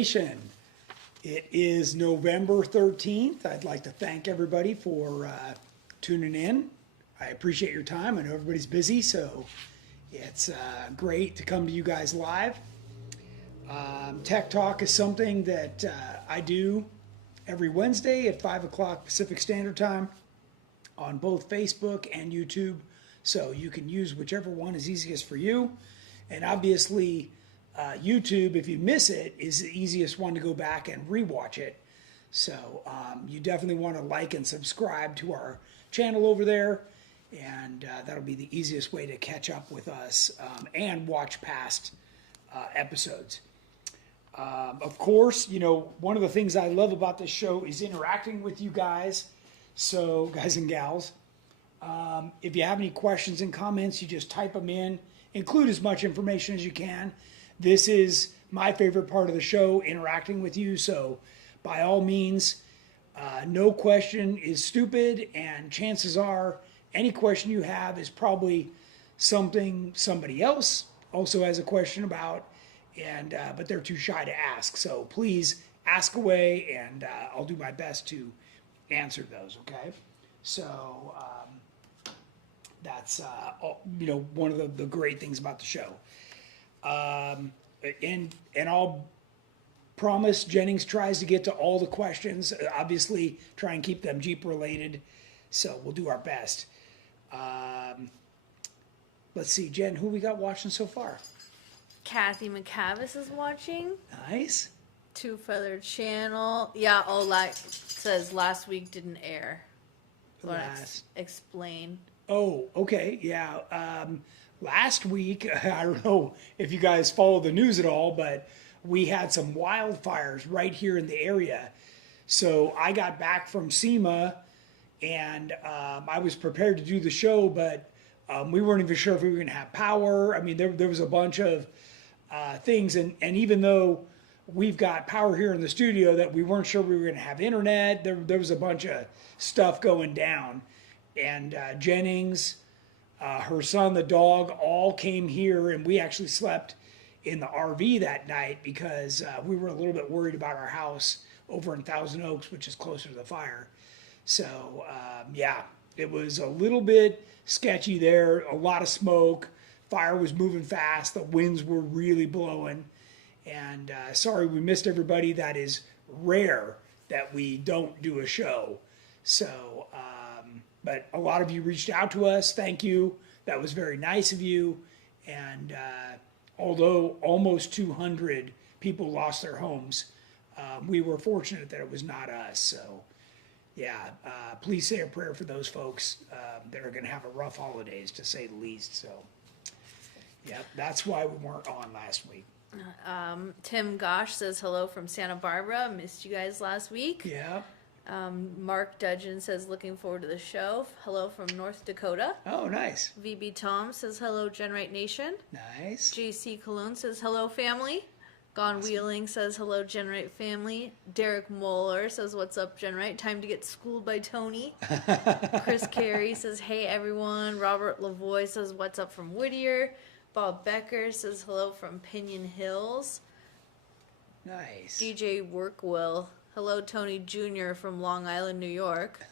Nation. It is November 13th. I'd like to thank everybody for tuning in. I appreciate your time. I know everybody's busy, so it's great to come to you guys live. Tech Talk is something that I do every Wednesday at 5 o'clock Pacific Standard Time on both Facebook and YouTube. So you can use whichever one is easiest for you. And obviously, YouTube, if you miss it, is the easiest one to go back and rewatch it. So you definitely want to like and subscribe to our channel over there. And that'll be the easiest way to catch up with us and watch past episodes. Of course, you know, one of the things I love about this show is interacting with you guys. So, guys and gals, if you have any questions and comments, you just type them in. Include as much information as you can. This is my favorite part of the show, interacting with you. So, by all means, no question is stupid, and chances are any question you have is probably something somebody else also has a question about, and but they're too shy to ask. So please ask away, and I'll do my best to answer those. Okay, so that's you know, one of the great things about the show. And I'll promise Jennings tries to get to all the questions. Obviously, try and keep them Jeep related. So we'll do our best. Let's see, Jen, who we got watching so far? Kathy McCavis is watching. Nice. Two Feathered Channel. Yeah, says last week didn't air. Explain. Oh, okay, yeah. Last week, I don't know if you guys follow the news at all, but we had some wildfires right here in the area. So I got back from SEMA, and I was prepared to do the show, but we weren't even sure if we were going to have power. I mean, there was a bunch of things, and even though we've got power here in the studio, that we weren't sure we were going to have internet. There was a bunch of stuff going down, and Jennings, her son, the dog, all came here, and we actually slept in the RV that night because we were a little bit worried about our house over in Thousand Oaks, which is closer to the fire. So, yeah, it was a little bit sketchy there, a lot of smoke, fire was moving fast, the winds were really blowing, and sorry we missed everybody. That is rare that we don't do a show. So, but a lot of you reached out to us. Thank you. That was very nice of you. And although almost 200 people lost their homes, we were fortunate that it was not us. So, yeah, please say a prayer for those folks that are going to have a rough holidays, to say the least. So, yeah, that's why we weren't on last week. Tim Gosh says hello from Santa Barbara. Missed you guys last week. Yeah. Mark Dudgeon says looking forward to the show. Hello from North Dakota. Oh, nice. VB Tom says hello, GenRight Nation. Nice. JC Cologne says hello, family. Gone awesome. Wheeling says hello, GenRight family. Derek Moeller says what's up, GenRight. Time to get schooled by Tony. Chris Carey says hey everyone. Robert Lavoie says what's up from Whittier. Bob Becker says hello from Pinion Hills. Nice. DJ Workwell. Hello, Tony Jr. from Long Island, New York.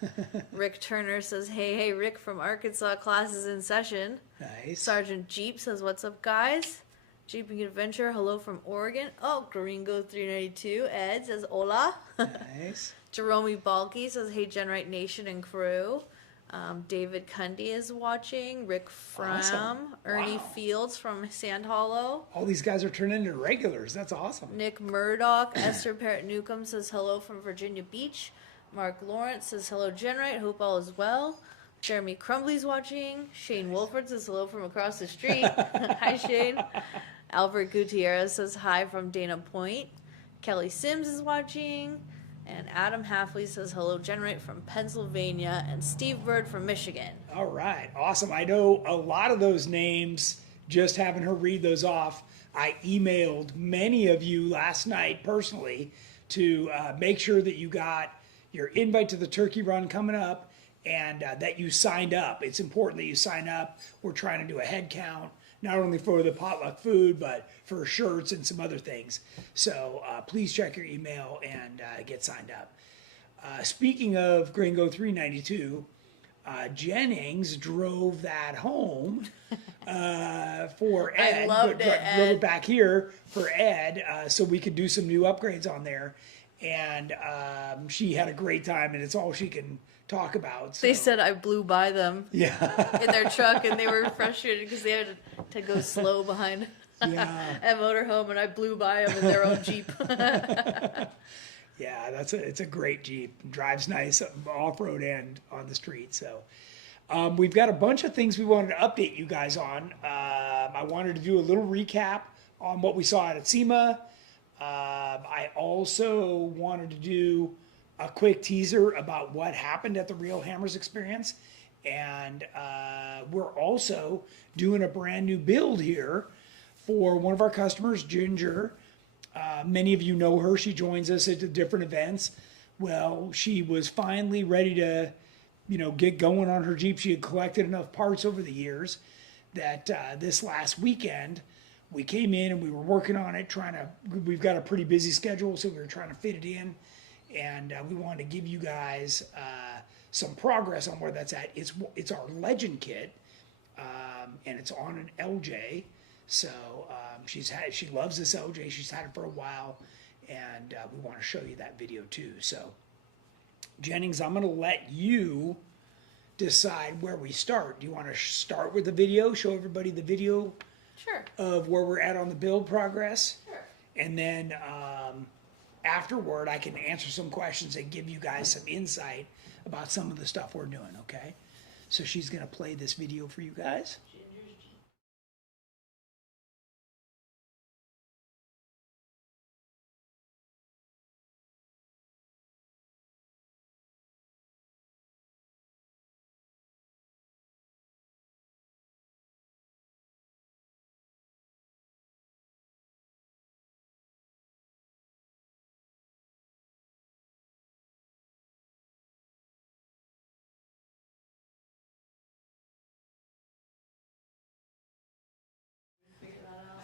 Rick Turner says, hey, Rick from Arkansas, classes in session. Nice. Sergeant Jeep says, what's up, guys? Jeeping Adventure, hello from Oregon. Oh, Gringo 392. Ed says, hola. Nice. Jerome Balky says, hey, GenRight Nation and crew. David Cundy is watching. Rick Fram. Awesome. Ernie Wow. Fields from Sand Hollow. All these guys are turning into regulars. That's awesome. Nick Murdoch. Esther Parrott Newcomb says hello from Virginia Beach. Mark Lawrence says hello, GenRight. Hope all is well. Jeremy Crumbly's watching. Shane Wolford says hello from across the street. Hi, Shane. Albert Gutierrez says hi from Dana Point. Kelly Sims is watching. And Adam Halfley says hello, GenRight from Pennsylvania. And Steve Bird from Michigan. All right. Awesome. I know a lot of those names, just having her read those off. I emailed many of you last night personally to make sure that you got your invite to the turkey run coming up and that you signed up. It's important that you sign up. We're trying to do a head count not only for the potluck food, but for shirts and some other things. So please check your email and get signed up. Speaking of Gringo 392, Jennings drove that home for Ed. I loved it, Drove Ed. it back here for Ed so we could do some new upgrades on there. And she had a great time, and it's all she can talk about. So. They said I blew by them Yeah. in their truck, and they were frustrated because they had to go slow behind Yeah. at motorhome, and I blew by them in their own Jeep. Yeah, it's a great Jeep. Drives nice off-road and on the street. So we've got a bunch of things we wanted to update you guys on. I wanted to do a little recap on what we saw at SEMA. I also wanted to do a quick teaser about what happened at the Real Hammers experience. And we're also doing a brand new build here for one of our customers, Ginger. Many of you know her. She joins us at the different events. Well, she was finally ready to, get going on her Jeep. She had collected enough parts over the years that this last weekend we came in and we were working on it, we've got a pretty busy schedule, so we were trying to fit it in. And we wanted to give you guys some progress on where that's at. It's our Legend kit, and it's on an LJ. So she loves this LJ. She's had it for a while, and we want to show you that video too. So Jennings, I'm going to let you decide where we start. Do you want to start with the video, show everybody the video Sure. of where we're at on the build progress? Sure. And then afterward, I can answer some questions and give you guys some insight about some of the stuff we're doing, okay? So she's going to play this video for you guys.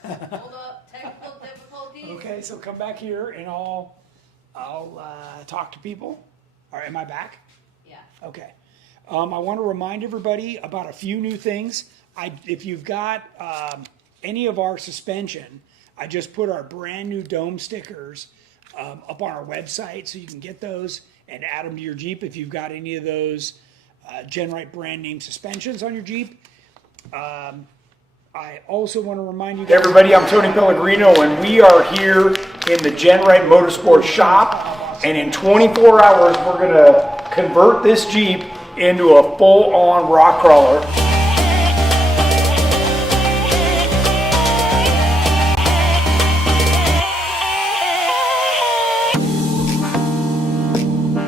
Hold up, technical difficulties. Okay, so come back here and I'll talk to people. All right, am I back? Yeah. Okay. I want to remind everybody about a few new things. If you've got any of our suspension, I just put our brand new dome stickers up on our website, so you can get those and add them to your Jeep if you've got any of those GenRight brand name suspensions on your Jeep. I also want to remind you, everybody, I'm Tony Pellegrino, and we are here in the GenRight Motorsports shop, and in 24 hours we're going to convert this Jeep into a full-on rock crawler.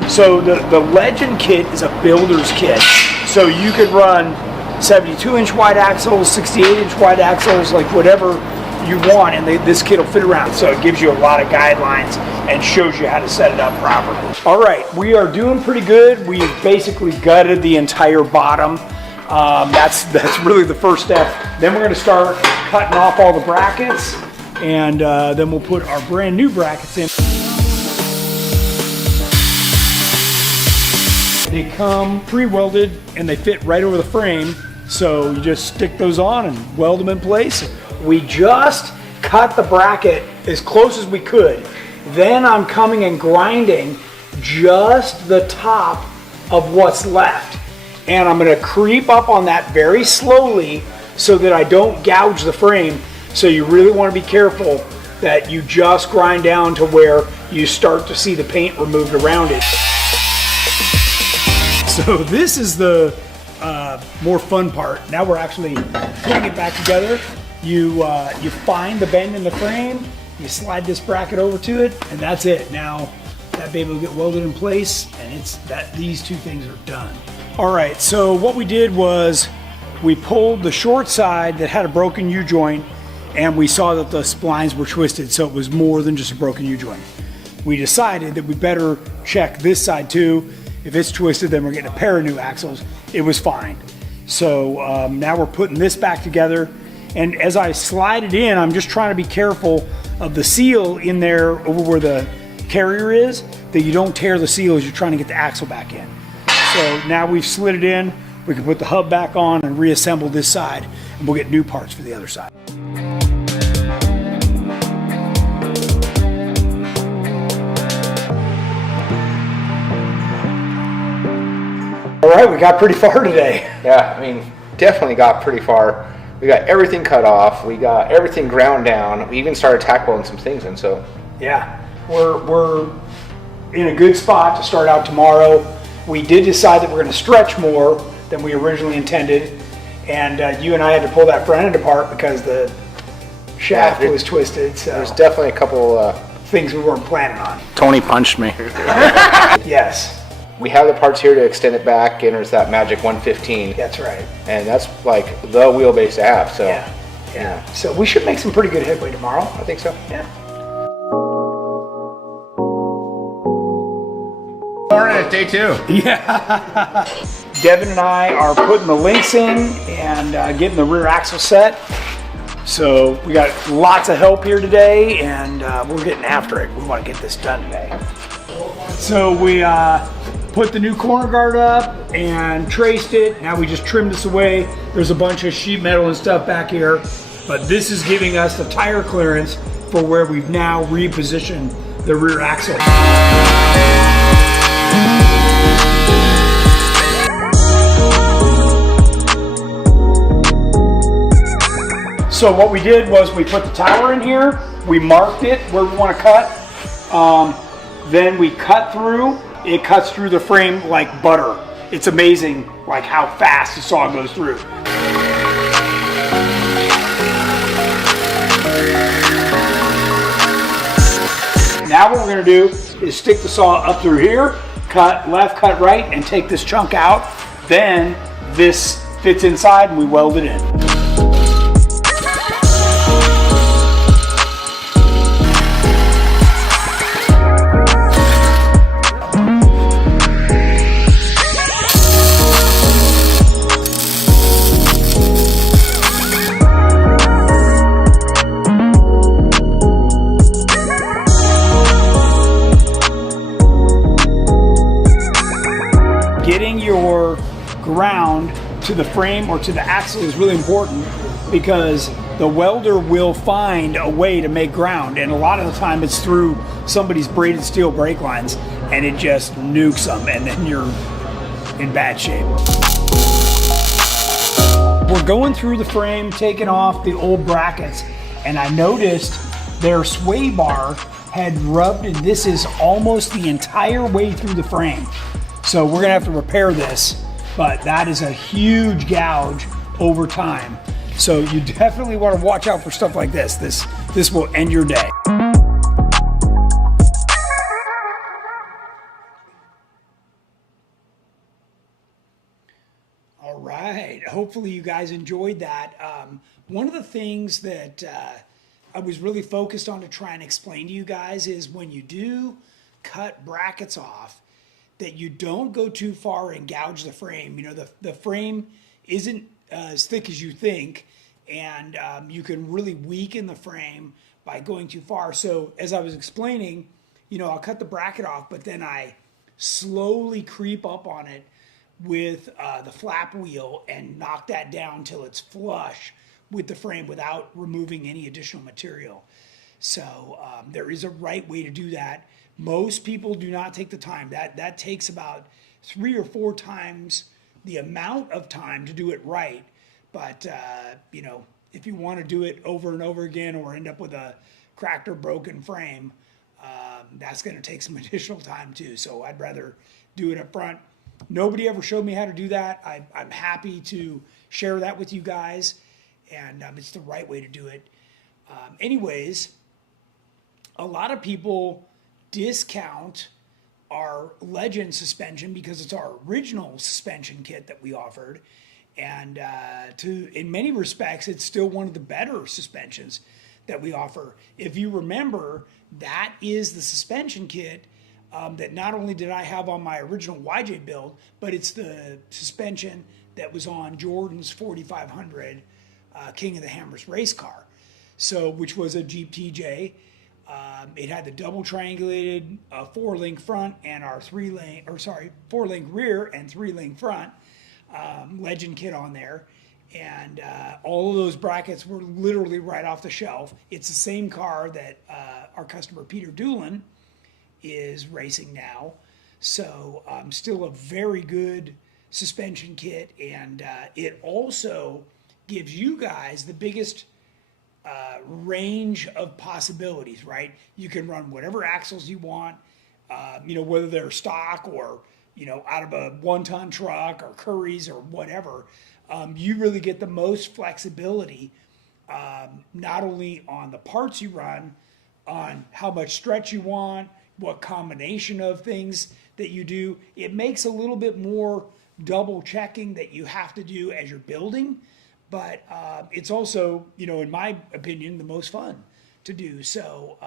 So the Legend kit is a builder's kit, so you could run 72-inch wide axles, 68-inch wide axles, like whatever you want, and this kit will fit around. So it gives you a lot of guidelines and shows you how to set it up properly. All right, we are doing pretty good. We've basically gutted the entire bottom. That's really the first step. Then we're going to start cutting off all the brackets, and then we'll put our brand new brackets in. They come pre-welded and they fit right over the frame, so you just stick those on and weld them in place. We just cut the bracket as close as we could. Then I'm coming and grinding just the top of what's left. And I'm going to creep up on that very slowly so that I don't gouge the frame. So you really want to be careful that you just grind down to where you start to see the paint removed around it. So this is the more fun part. Now we're actually putting it back together. You find the bend in the frame, you slide this bracket over to it, and that's it. Now that baby will get welded in place, and these two things are done. All right, so what we did was we pulled the short side that had a broken U-joint, and we saw that the splines were twisted, so it was more than just a broken U-joint. We decided that we better check this side too. If it's twisted, then we're getting a pair of new axles. It was fine. So now we're putting this back together, And as I slide it in, I'm just trying to be careful of the seal in there over where the carrier is, that you don't tear the seal as you're trying to get the axle back in. So now we've slid it in, we can put the hub back on and reassemble this side, and we'll get new parts for the other side. All right, we got pretty far today. Yeah, I mean, definitely got pretty far. We got everything cut off. We got everything ground down. We even started tack welding some things in, so. Yeah, we're in a good spot to start out tomorrow. We did decide that we're going to stretch more than we originally intended, and you and I had to pull that front end apart because the shaft was twisted. So there's definitely a couple things we weren't planning on. Tony punched me. Yes. We have the parts here to extend it back, and there's that magic 115. That's right. And that's like the wheelbase to have, so. Yeah. So we should make some pretty good headway tomorrow. I think so. Yeah. Morning, day 2. Yeah. Devin and I are putting the links in and getting the rear axle set. So we got lots of help here today, and we're getting after it. We want to get this done today. So we put the new corner guard up and traced it. Now we just trimmed this away. There's a bunch of sheet metal and stuff back here, but this is giving us the tire clearance for where we've now repositioned the rear axle. So what we did was we put the tower in here, we marked it where we want to cut, then we cut through. It cuts through the frame like butter. It's amazing like how fast the saw goes through. Now what we're going to do is stick the saw up through here, cut left, cut right, and take this chunk out. Then this fits inside and we weld it in. Getting your ground to the frame or to the axle is really important because the welder will find a way to make ground, and a lot of the time it's through somebody's braided steel brake lines, and it just nukes them, and then you're in bad shape. We're going through the frame, taking off the old brackets, and I noticed their sway bar had rubbed, and this is almost the entire way through the frame. So we're gonna have to repair this, but that is a huge gouge over time. So you definitely want to watch out for stuff like this. This will end your day. All right, hopefully you guys enjoyed that. One of the things that I was really focused on to try and explain to you guys is when you do cut brackets off, that you don't go too far and gouge the frame. You know, the frame isn't as thick as you think, and you can really weaken the frame by going too far. So as I was explaining, you know, I'll cut the bracket off, but then I slowly creep up on it with the flap wheel and knock that down till it's flush with the frame without removing any additional material. So there is a right way to do that. Most people do not take the time. That takes about 3 or 4 times the amount of time to do it right. But, you know, if you want to do it over and over again or end up with a cracked or broken frame, that's going to take some additional time too. So I'd rather do it up front. Nobody ever showed me how to do that. I'm happy to share that with you guys, and it's the right way to do it. Anyways, a lot of people discount our Legend suspension because it's our original suspension kit that we offered, and in many respects it's still one of the better suspensions that we offer. If you remember, that is the suspension kit that not only did I have on my original YJ build, but it's the suspension that was on Jordan's 4500 King of the Hammers race car, so which was a Jeep TJ. It had the double triangulated 4-link front and our 4-link rear and 3-link front Legend kit on there. And all of those brackets were literally right off the shelf. It's the same car that our customer Peter Doolin is racing now. So still a very good suspension kit. And it also gives you guys the biggest range of possibilities, right? You can run whatever axles you want, whether they're stock or, out of a 1-ton truck or Curry's or whatever. You really get the most flexibility, not only on the parts you run, on how much stretch you want, what combination of things that you do. It makes a little bit more double checking that you have to do as you're building, but it's also, in my opinion, the most fun to do. So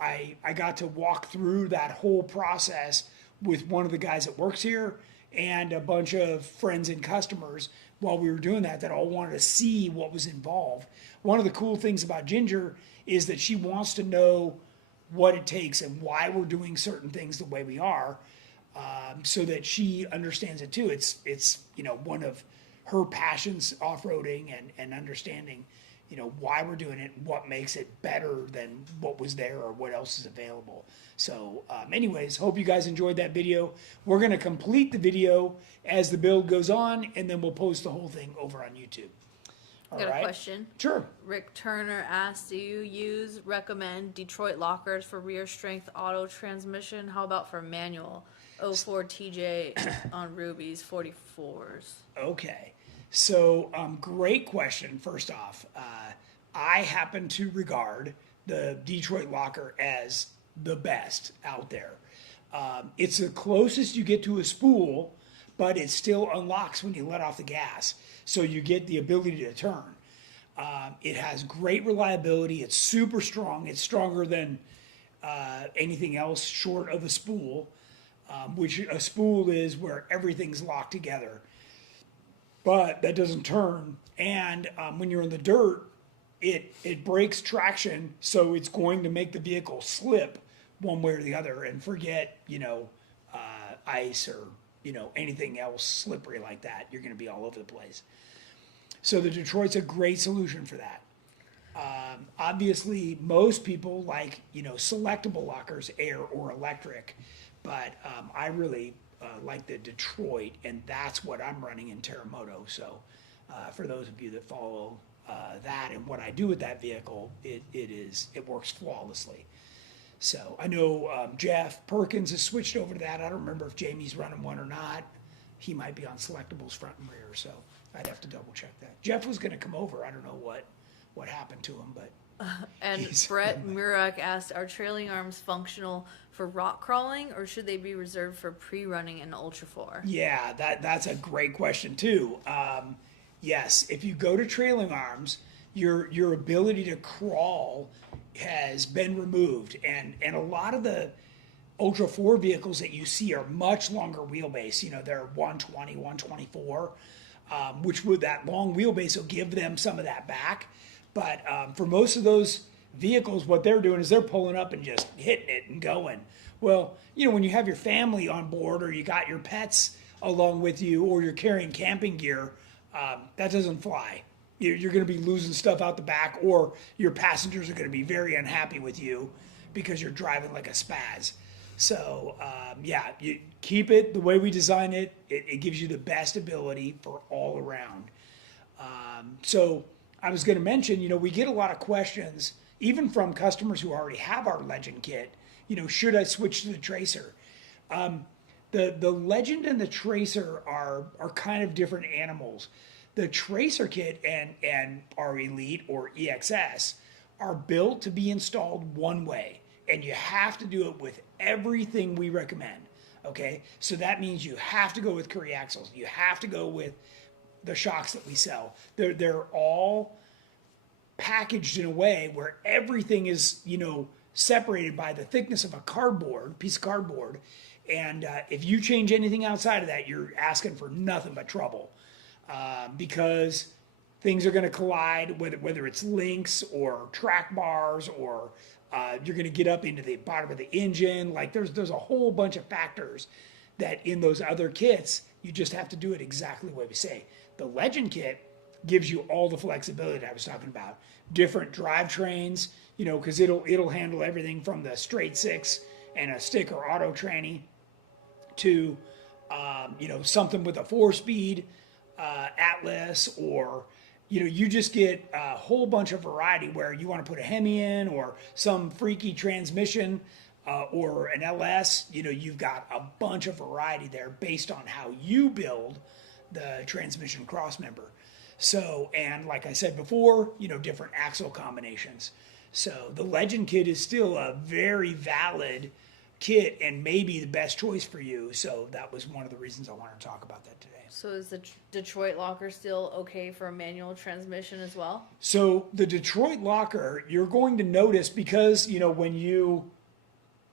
I got to walk through that whole process with one of the guys that works here and a bunch of friends and customers while we were doing that all wanted to see what was involved. One of the cool things about Ginger is that she wants to know what it takes and why we're doing certain things the way we are, so that she understands it too. It's one of her passions, off-roading and understanding, why we're doing it, what makes it better than what was there or what else is available. So anyways, hope you guys enjoyed that video. We're going to complete the video as the build goes on, and then we'll post the whole thing over on YouTube. I got a question. Sure. Rick Turner asked, do you recommend Detroit lockers for rear strength auto transmission? How about for manual? 04 TJ on Ruby's 44s. Okay. So great question, first off. I happen to regard the Detroit locker as the best out there. It's the closest you get to a spool, but it still unlocks when you let off the gas. So you get the ability to turn. It has great reliability. It's super strong. It's stronger than anything else short of a spool, which a spool is where everything's locked together. But that doesn't turn. And when you're in the dirt, it breaks traction, so it's going to make the vehicle slip one way or the other, and forget, ice or, anything else slippery like that. You're going to be all over the place. So the Detroit's a great solution for that. Obviously, most people like, selectable lockers, air or electric, but I really like the Detroit, and that's what I'm running in Terremoto. So for those of you that follow that and what I do with that vehicle, it works flawlessly. So I know Jeff Perkins has switched over to that. I don't remember if Jamie's running one or not. He might be on selectables front and rear, so I'd have to double check that. Jeff was going to come over. I don't know what happened to him, but and Brett Murak asked, are trailing arms functional for rock crawling, or should they be reserved for pre-running and Ultra 4? Yeah, that's a great question too. Yes, if you go to trailing arms, your ability to crawl has been removed, and a lot of the Ultra 4 vehicles that you see are much longer wheelbase. They're 120, 124, which with that long wheelbase will give them some of that back. But for most of those vehicles, what they're doing is they're pulling up and just hitting it and going. Well, when you have your family on board, or you got your pets along with you, or you're carrying camping gear, that doesn't fly. You're going to be losing stuff out the back, or your passengers are going to be very unhappy with you because you're driving like a spaz. So, you keep it the way we design it. It gives you the best ability for all around. So I was going to mention, we get a lot of questions, even from customers who already have our Legend kit. Should I switch to the Tracer? The Legend and the Tracer are kind of different animals. The Tracer kit and our Elite or EXS are built to be installed one way, and you have to do it with everything we recommend. Okay, so that means you have to go with Curry axles. You have to go with the shocks that we sell. They're all packaged in a way where everything is separated by the thickness of a piece of cardboard. And if you change anything outside of that, you're asking for nothing but trouble, because things are going to collide, whether it's links or track bars, or you're going to get up into the bottom of the engine. Like there's a whole bunch of factors that in those other kits, you just have to do it exactly the way we say. The Legend kit gives you all the flexibility that I was talking about. Different drivetrains, you know, because it'll handle everything from the straight six and a stick or auto tranny to, you know, something with a 4-speed Atlas, or, you know, you just get a whole bunch of variety where you want to put a Hemi in or some freaky transmission or an LS. You know, you've got a bunch of variety there based on how you build the transmission cross member. So, and like I said before, you know, different axle combinations. So the Legend kit is still a very valid kit and maybe the best choice for you. So that was one of the reasons I wanted to talk about that today. So is the Detroit locker still okay for a manual transmission as well? So the Detroit locker, you're going to notice, because, you know, when you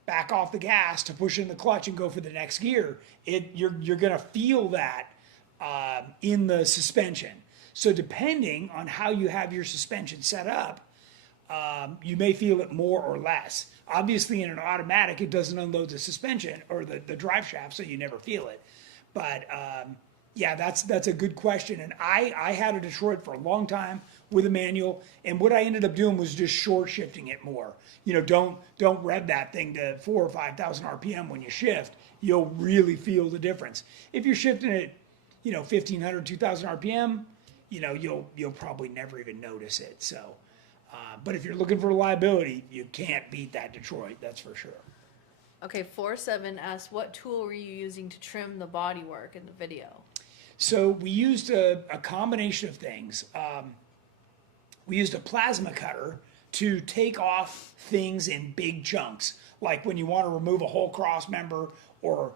back off the gas to push in the clutch and go for the next gear, you're going to feel that in the suspension. So depending on how you have your suspension set up, you may feel it more or less. Obviously, in an automatic, it doesn't unload the suspension or the drive shaft, so you never feel it. But yeah, that's a good question. And I had a Detroit for a long time with a manual, and what I ended up doing was just short shifting it more. You know, don't rev that thing to 4,000 or 5,000 RPM when you shift. You'll really feel the difference. If you're shifting it, you know, 1,500, 2,000 RPM, you know, you'll probably never even notice it. So, but if you're looking for reliability, you can't beat that Detroit, that's for sure. Okay, 47 asks, what tool were you using to trim the bodywork in the video? So we used a combination of things. We used a plasma cutter to take off things in big chunks, like when you want to remove a whole cross member, or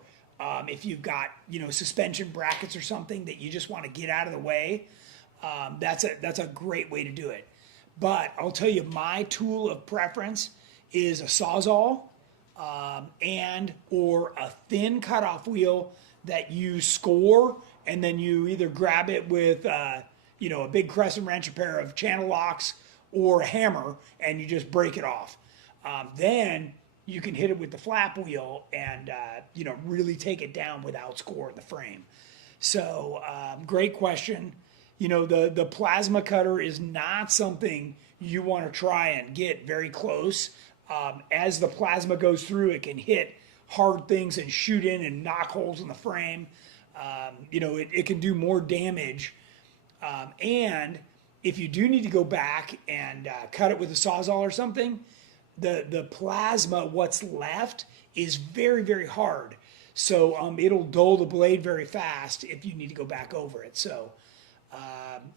if you've got, you know, suspension brackets or something that you just want to get out of the way. That's a great way to do it. But I'll tell you, my tool of preference is a Sawzall and or a thin cutoff wheel that you score, and then you either grab it with you know, a big crescent wrench, a pair of channel locks, or a hammer, and you just break it off. Then you can hit it with the flap wheel and you know, really take it down without scoring the frame. So great question. You know, the plasma cutter is not something you want to try and get very close. As the plasma goes through, it can hit hard things and shoot in and knock holes in the frame. You know, it can do more damage. And if you do need to go back and cut it with a Sawzall or something, the plasma, what's left, is very, very hard. So it'll dull the blade very fast if you need to go back over it. So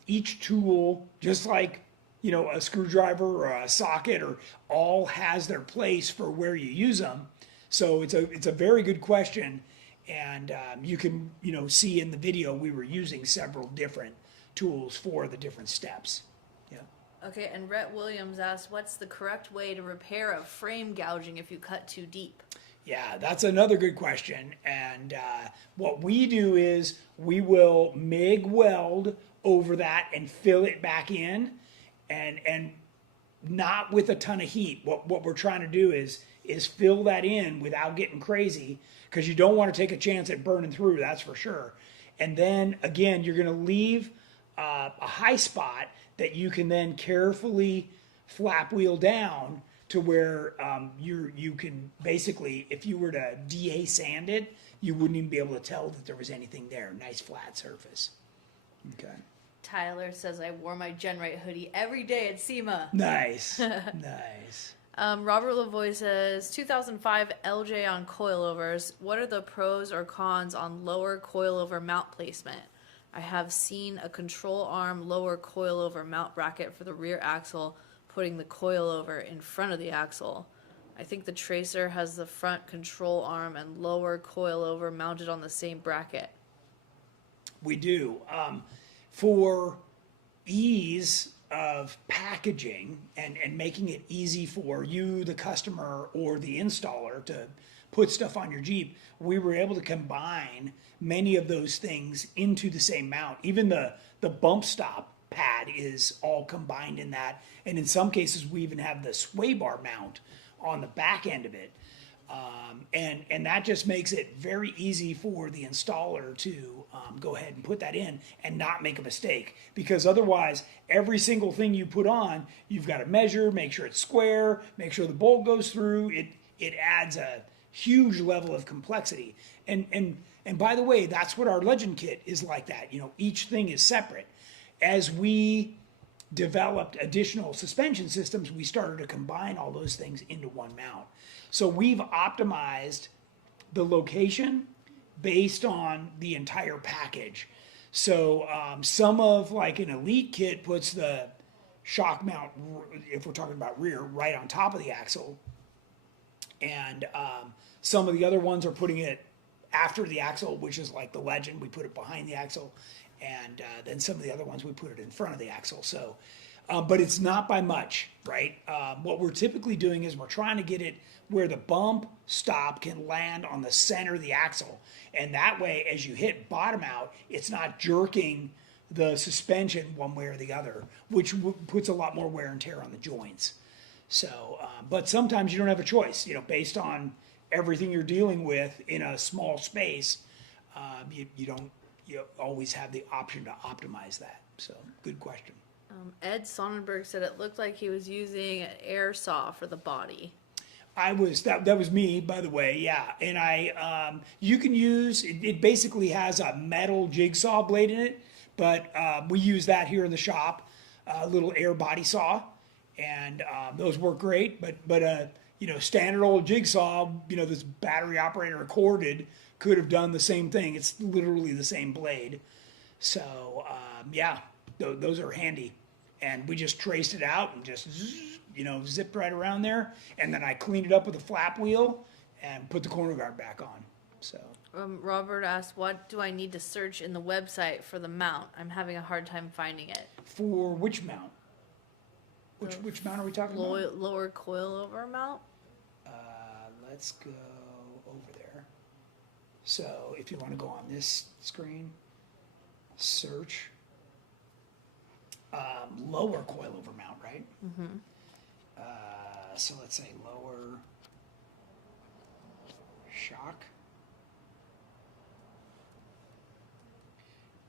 each tool, just like, you know, a screwdriver or a socket, or all has their place for where you use them. So it's a very good question, and you can, you know, see in the video we were using several different tools for the different steps. Yeah. Okay, and Rhett Williams asks, what's the correct way to repair a frame gouging if you cut too deep? Yeah, that's another good question. And what we do is we will MIG weld over that and fill it back in, and not with a ton of heat. What we're trying to do is fill that in without getting crazy, because you don't want to take a chance at burning through, that's for sure. And then again, you're going to leave a high spot that you can then carefully flap wheel down to where you can basically, if you were to DA sand it, you wouldn't even be able to tell that there was anything there. Nice flat surface. Okay. Tyler says, I wore my GenRight hoodie every day at SEMA. Nice. Nice. Robert Lavoie says, 2005 LJ on coilovers. What are the pros or cons on lower coilover mount placement? I have seen a control arm lower coilover mount bracket for the rear axle, putting the coilover in front of the axle. I think the Tracer has the front control arm and lower coilover mounted on the same bracket. We do. For ease of packaging and making it easy for you, the customer, or the installer to put stuff on your Jeep, we were able to combine many of those things into the same mount. Even the bump stop pad is all combined in that. And in some cases, we even have the sway bar mount on the back end of it. And that just makes it very easy for the installer to go ahead and put that in and not make a mistake. Because otherwise, every single thing you put on, you've got to measure, make sure it's square, make sure the bolt goes through. It adds a huge level of complexity. And by the way, that's what our Legend kit is like that. You know, each thing is separate. As we developed additional suspension systems, we started to combine all those things into one mount. So we've optimized the location based on the entire package. So some of like an Elite kit puts the shock mount, if we're talking about rear, right on top of the axle. And some of the other ones are putting it after the axle, which is like the Legend, we put it behind the axle. And then some of the other ones, we put it in front of the axle. So, but it's not by much, right? What we're typically doing is we're trying to get it where the bump stop can land on the center of the axle. And that way, as you hit bottom out, it's not jerking the suspension one way or the other, which puts a lot more wear and tear on the joints. So, but sometimes you don't have a choice, you know, based on everything you're dealing with in a small space, you always have the option to optimize that. So, good question. Ed Sonnenberg said it looked like he was using an air saw for the body. That was me, by the way, yeah. And you can use, it basically has a metal jigsaw blade in it, but we use that here in the shop, a little air body saw, and those work great. But you know, standard old jigsaw, you know, this battery operator corded could have done the same thing. It's literally the same blade. So yeah, those are handy. And we just traced it out and just, you know, zipped right around there. And then I cleaned it up with a flap wheel and put the corner guard back on. So Robert asked, what do I need to search in the website for the mount? I'm having a hard time finding it. For which mount? Which mount are we talking about? Lower coilover mount? Let's go over there. So if you want to go on this screen, search lower coilover mount, right? Mm-hmm. So let's say lower shock.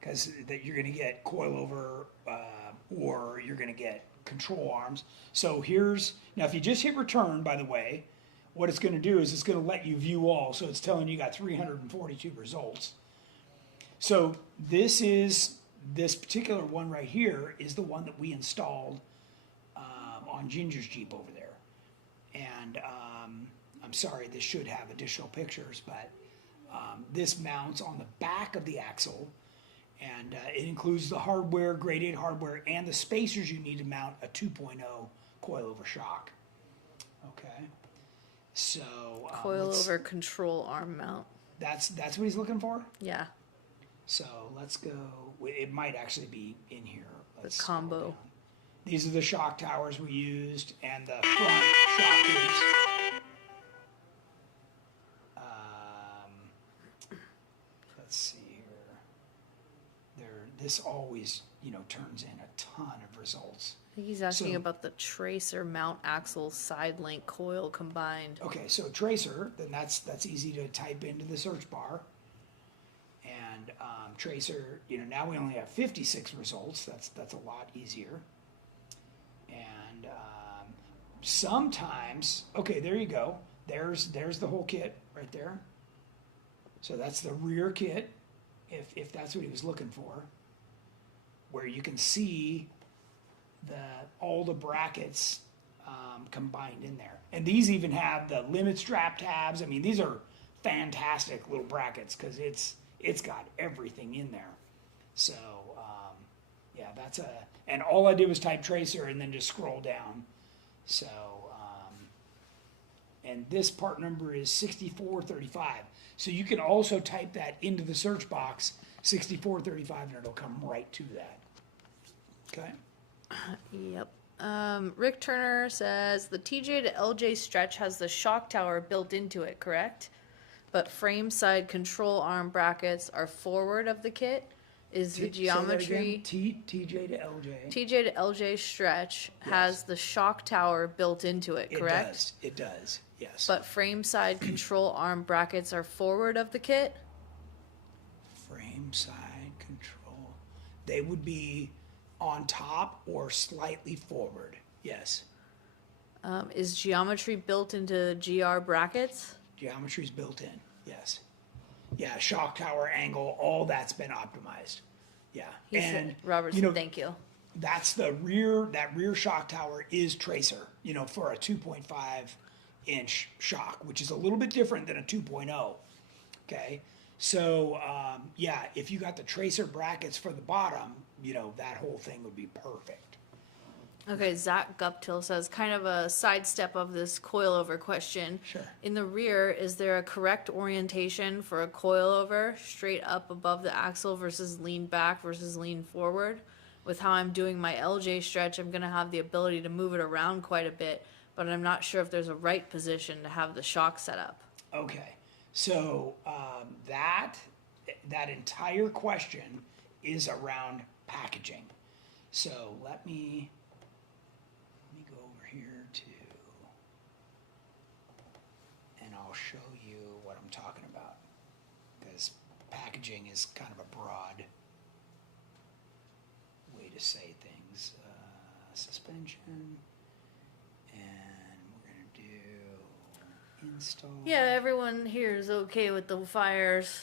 Because that you're going to get coilover or you're going to get control arms. So here's, now if you just hit return, by the way, what it's going to do is it's going to let you view all. So it's telling you got 342 results. So this particular one right here is the one that we installed on Ginger's Jeep over there. And I'm sorry, this should have additional pictures, but this mounts on the back of the axle, and it includes the hardware, grade 8 hardware, and the spacers you need to mount a 2.0 coilover shock. Okay, so Coilover control arm mount. That's what he's looking for. Yeah. So let's go. It might actually be in here. Let's the combo. These are the shock towers we used and the front shock loops. Let's see here. This always, you know, turns in a ton of results. I think he's asking about the tracer mount axle side link coil combined. Okay, so tracer, then that's easy to type into the search bar. And tracer, you know, now we only have 56 results. That's a lot easier. And sometimes, okay, there you go. There's the whole kit right there. So that's the rear kit, if that's what he was looking for, where you can see all the brackets combined in there. And these even have the limit strap tabs. I mean, these are fantastic little brackets because it's got everything in there. So yeah, and all I did was type tracer and then just scroll down. So and this part number is 6435. So you can also type that into the search box, 6435, and it'll come right to that. Okay. Yep. Rick Turner says the TJ to LJ stretch has the shock tower built into it, correct? But frame side control arm brackets are forward of the kit. is the Say that geometry. again. TJ to LJ. TJ to LJ stretch has the shock tower built into it, correct? It does. Yes. But frame side control arm brackets are forward of the kit. Frame side control. They would be on top or slightly forward. Yes. Is geometry built into GR brackets? Geometry's built in. Yes. Yeah, shock tower angle, all that's been optimized. Yeah. He said, Robert said, thank you. That's that rear shock tower is tracer, for a 2.5 inch shock, which is a little bit different than a 2.0. Okay. So, if you got the tracer brackets for the bottom, that whole thing would be perfect. Okay, Zach Guptill says, kind of a sidestep of this coilover question. Sure. In the rear, is there a correct orientation for a coilover, straight up above the axle versus lean back versus lean forward? With how I'm doing my LJ stretch, I'm going to have the ability to move it around quite a bit, but I'm not sure if there's a right position to have the shock set up. Okay. So, that entire question is around packaging. So let me go over here and I'll show you what I'm talking about, because packaging is kind of a broad way to say things. Suspension, and we're going to do install. Yeah, everyone here is okay with the fires.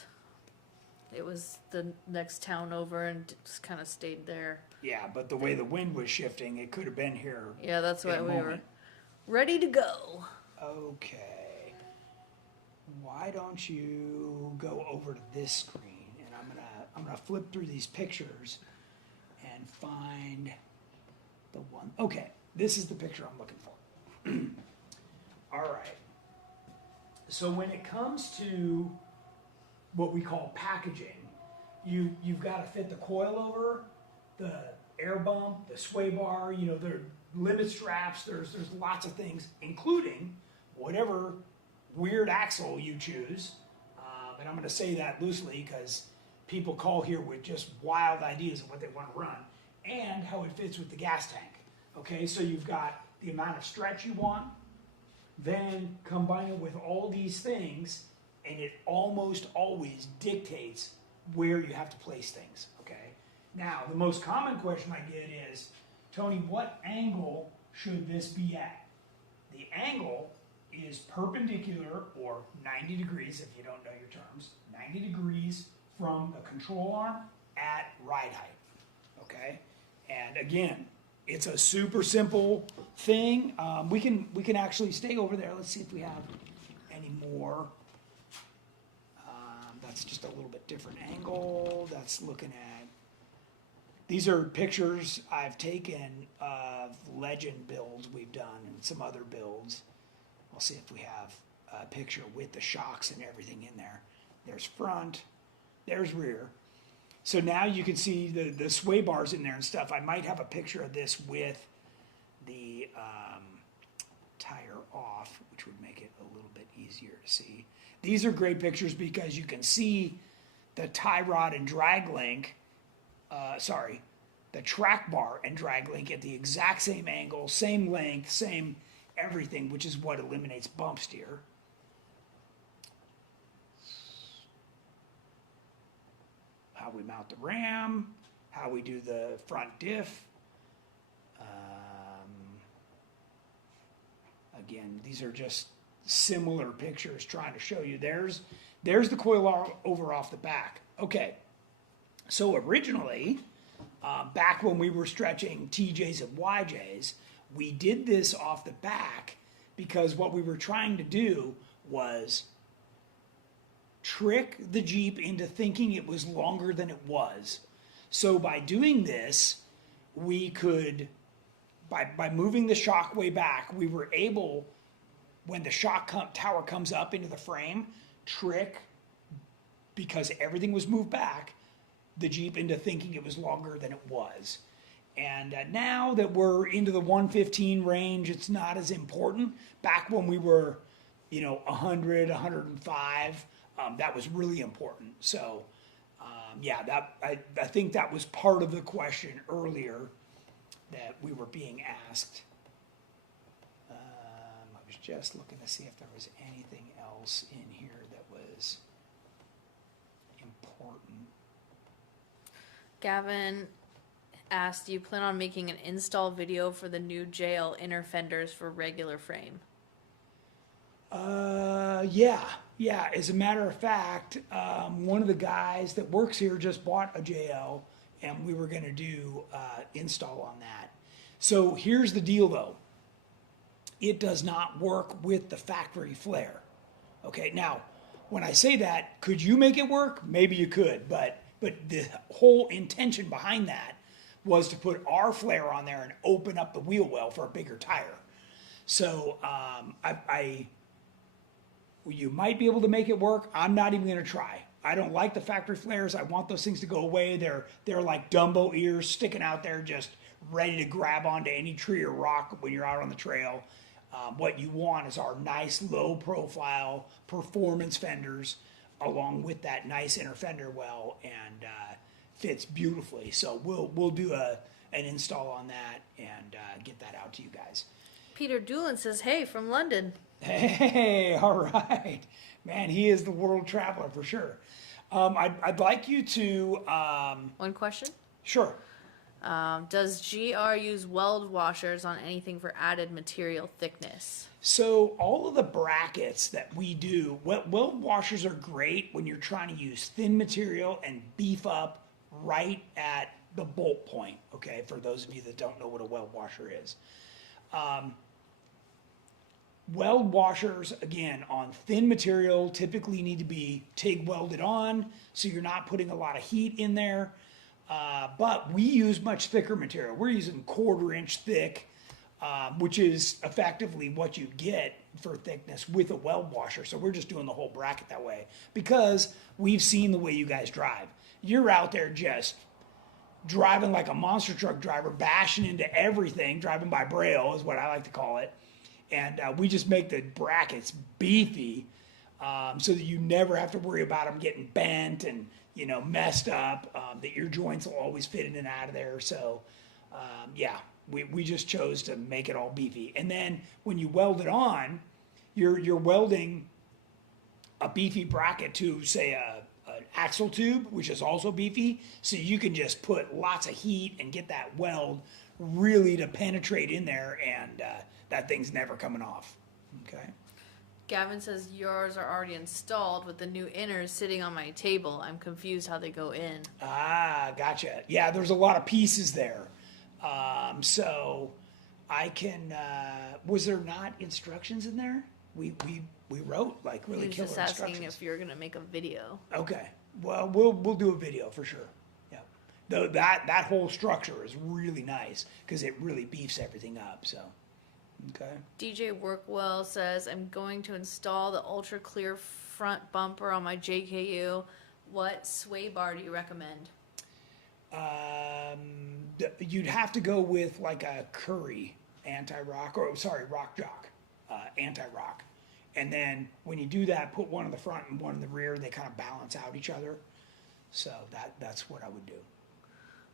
It was the next town over and just kind of stayed there. Yeah, but the way the wind was shifting, it could have been here. Yeah, that's why in a we were moment. ready to go. Okay. Why don't you go over to this screen, and I'm gonna flip through these pictures and find the one. Okay, this is the picture I'm looking for. All right. So when it comes to what we call packaging, you've got to fit the coilover, the air bump, the sway bar, there are limit straps, there's lots of things, including whatever weird axle you choose. And I'm going to say that loosely because people call here with just wild ideas of what they want to run, and how it fits with the gas tank. Okay, so you've got the amount of stretch you want, then combine it with all these things, and it almost always dictates where you have to place things, okay? Now, the most common question I get is, Tony, what angle should this be at? The angle is perpendicular, or 90 degrees if you don't know your terms, 90 degrees from the control arm at ride height, okay? And again, it's a super simple thing. We can actually stay over there. Let's see if we have any more. That's just a little bit different angle. That's looking at, these are pictures I've taken of Legend builds we've done and some other builds. I'll see if we have a picture with the shocks and everything in there. There's front, there's rear. So now you can see the sway bars in there and stuff. I might have a picture of this with the tire off, which would make it a little bit easier to see. These are great pictures because you can see the tie rod and drag link, the track bar and drag link at the exact same angle, same length, same everything, which is what eliminates bump steer. How we mount the ram, how we do the front diff. Again, these are just similar pictures trying to show you. There's the coilover off the back. Okay, so originally, back when we were stretching TJs and YJs, we did this off the back because what we were trying to do was trick the Jeep into thinking it was longer than it was. So by doing this, we could, by moving the shock way back, we were able, when the shock tower comes up into the frame, trick, because everything was moved back, the Jeep into thinking it was longer than it was. And now that we're into the 115 range, it's not as important. Back when we were, 100, 105, that was really important. So Yeah, I think that was part of the question earlier that we were being asked. I was just looking to see if there was anything else in here that was important. Gavin asked, do you plan on making an install video for the new JL inner fenders for regular frame? Yeah. As a matter of fact, one of the guys that works here just bought a JL, and we were going to do install on that. So here's the deal, though. It does not work with the factory flare. Okay, now, when I say that, could you make it work? Maybe you could, but the whole intention behind that was to put our flare on there and open up the wheel well for a bigger tire. So you might be able to make it work. I'm not even going to try. I don't like the factory flares. I want those things to go away. They're like Dumbo ears sticking out there, just ready to grab onto any tree or rock when you're out on the trail. What you want is our nice low profile performance fenders along with that nice inner fender well, and fits beautifully. So we'll do an install on that and get that out to you guys. Peter Doolin says, hey, from London. Hey, all right. Man, he is the world traveler for sure. I'd like you to... One question. Sure. Does GR use weld washers on anything for added material thickness? So all of the brackets that we do, weld washers are great when you're trying to use thin material and beef up right at the bolt point, okay, for those of you that don't know what a weld washer is. Weld washers, again, on thin material typically need to be TIG welded on, so you're not putting a lot of heat in there. But we use much thicker material. We're using 1/4 inch thick, which is effectively what you get for thickness with a weld washer. So we're just doing the whole bracket that way because we've seen the way you guys drive. You're out there just driving like a monster truck driver, bashing into everything, driving by braille is what I like to call it. And we just make the brackets beefy so that you never have to worry about them getting bent and messed up, that your joints will always fit in and out of there. So we just chose to make it all beefy. And then when you weld it on, you're welding a beefy bracket to, say, an axle tube, which is also beefy, so you can just put lots of heat and get that weld really to penetrate in there, and that thing's never coming off. Okay. Gavin says yours are already installed with the new inners sitting on my table. I'm confused how they go in. Ah, gotcha. Yeah, there's a lot of pieces there. So I can, was there not instructions in there? We wrote like really He was killer just asking instructions. if you're going to make a video. Okay. Well, we'll do a video for sure. Yeah. Though that whole structure is really nice because it really beefs everything up. So, okay. DJ Workwell says, I'm going to install the ultra clear front bumper on my JKU. What sway bar do you recommend? You'd have to go with like a Curry Rock Jock anti-rock. And then when you do that, put one in the front and one in the rear. They kind of balance out each other. So that's what I would do.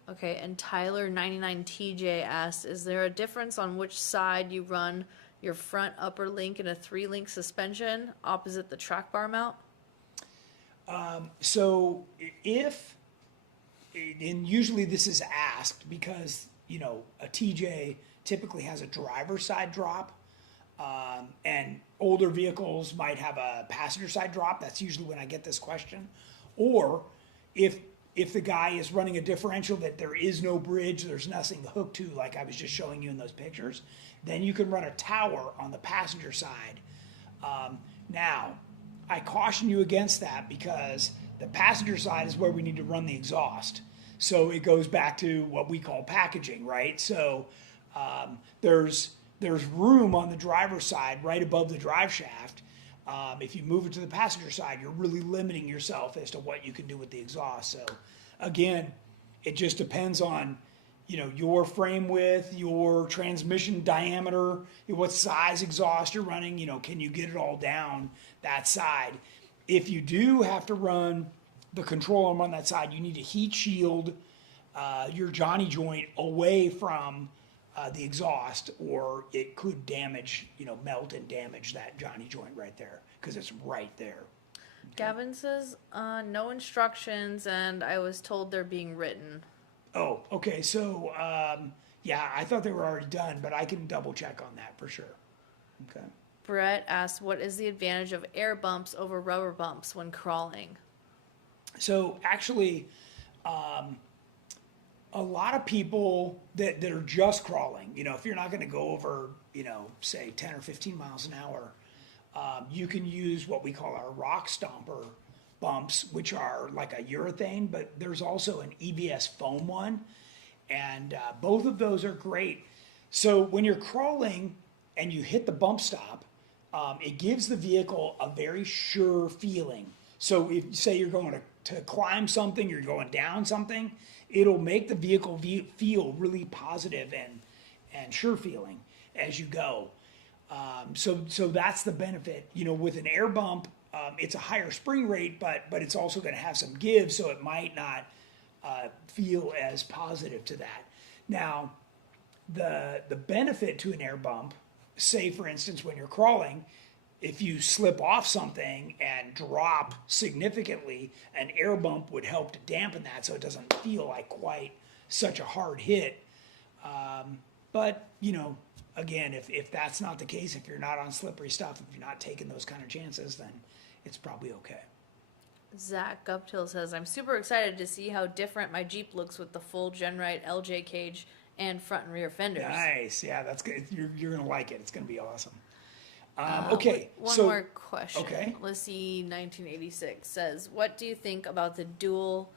Okay, and Tyler99TJ asked, is there a difference on which side you run your front upper link in a 3-link suspension opposite the track bar mount? So and usually this is asked because, a TJ typically has a driver's side drop, and older vehicles might have a passenger side drop. That's usually when I get this question. Or if the guy is running a differential that there is no bridge, there's nothing to hook to, like I was just showing you in those pictures, then you can run a tower on the passenger side. Now, I caution you against that because the passenger side is where we need to run the exhaust. So it goes back to what we call packaging, right? So there's room on the driver's side right above the drive shaft. If you move it to the passenger side, you're really limiting yourself as to what you can do with the exhaust. So again, it just depends on, your frame width, your transmission diameter, what size exhaust you're running, can you get it all down that side? If you do have to run the control arm on that side, you need to heat shield your Johnny joint away from the exhaust, or it could damage, melt and damage that Johnny joint right there, because it's right there. Gavin says, no instructions, and I was told they're being written. Oh, okay. So, yeah, I thought they were already done, but I can double check on that for sure. Okay. Brett asked, what is the advantage of air bumps over rubber bumps when crawling? So actually, a lot of people that are just crawling, if you're not going to go over, say 10 or 15 miles an hour, you can use what we call our rock stomper bumps, which are like a urethane, but there's also an EVS foam one, and both of those are great. So when you're crawling and you hit the bump stop, it gives the vehicle a very sure feeling. So if say you're going to climb something, you're going down something, it'll make the vehicle feel really positive and sure feeling as you go. So that's the benefit. With an air bump, it's a higher spring rate, but it's also going to have some give, so it might not feel as positive to that. Now, the benefit to an air bump, say for instance when you're crawling, if you slip off something and drop significantly, an air bump would help to dampen that so it doesn't feel like quite such a hard hit. But, again, if that's not the case, if you're not on slippery stuff, if you're not taking those kind of chances, then it's probably okay. Zach Guptill says, I'm super excited to see how different my Jeep looks with the full GenRight LJ cage and front and rear fenders. Nice. Yeah, that's good. You're going to like it. It's going to be awesome. Okay. One so, more question. Okay. Lissy 1986 says, what do you think about the dual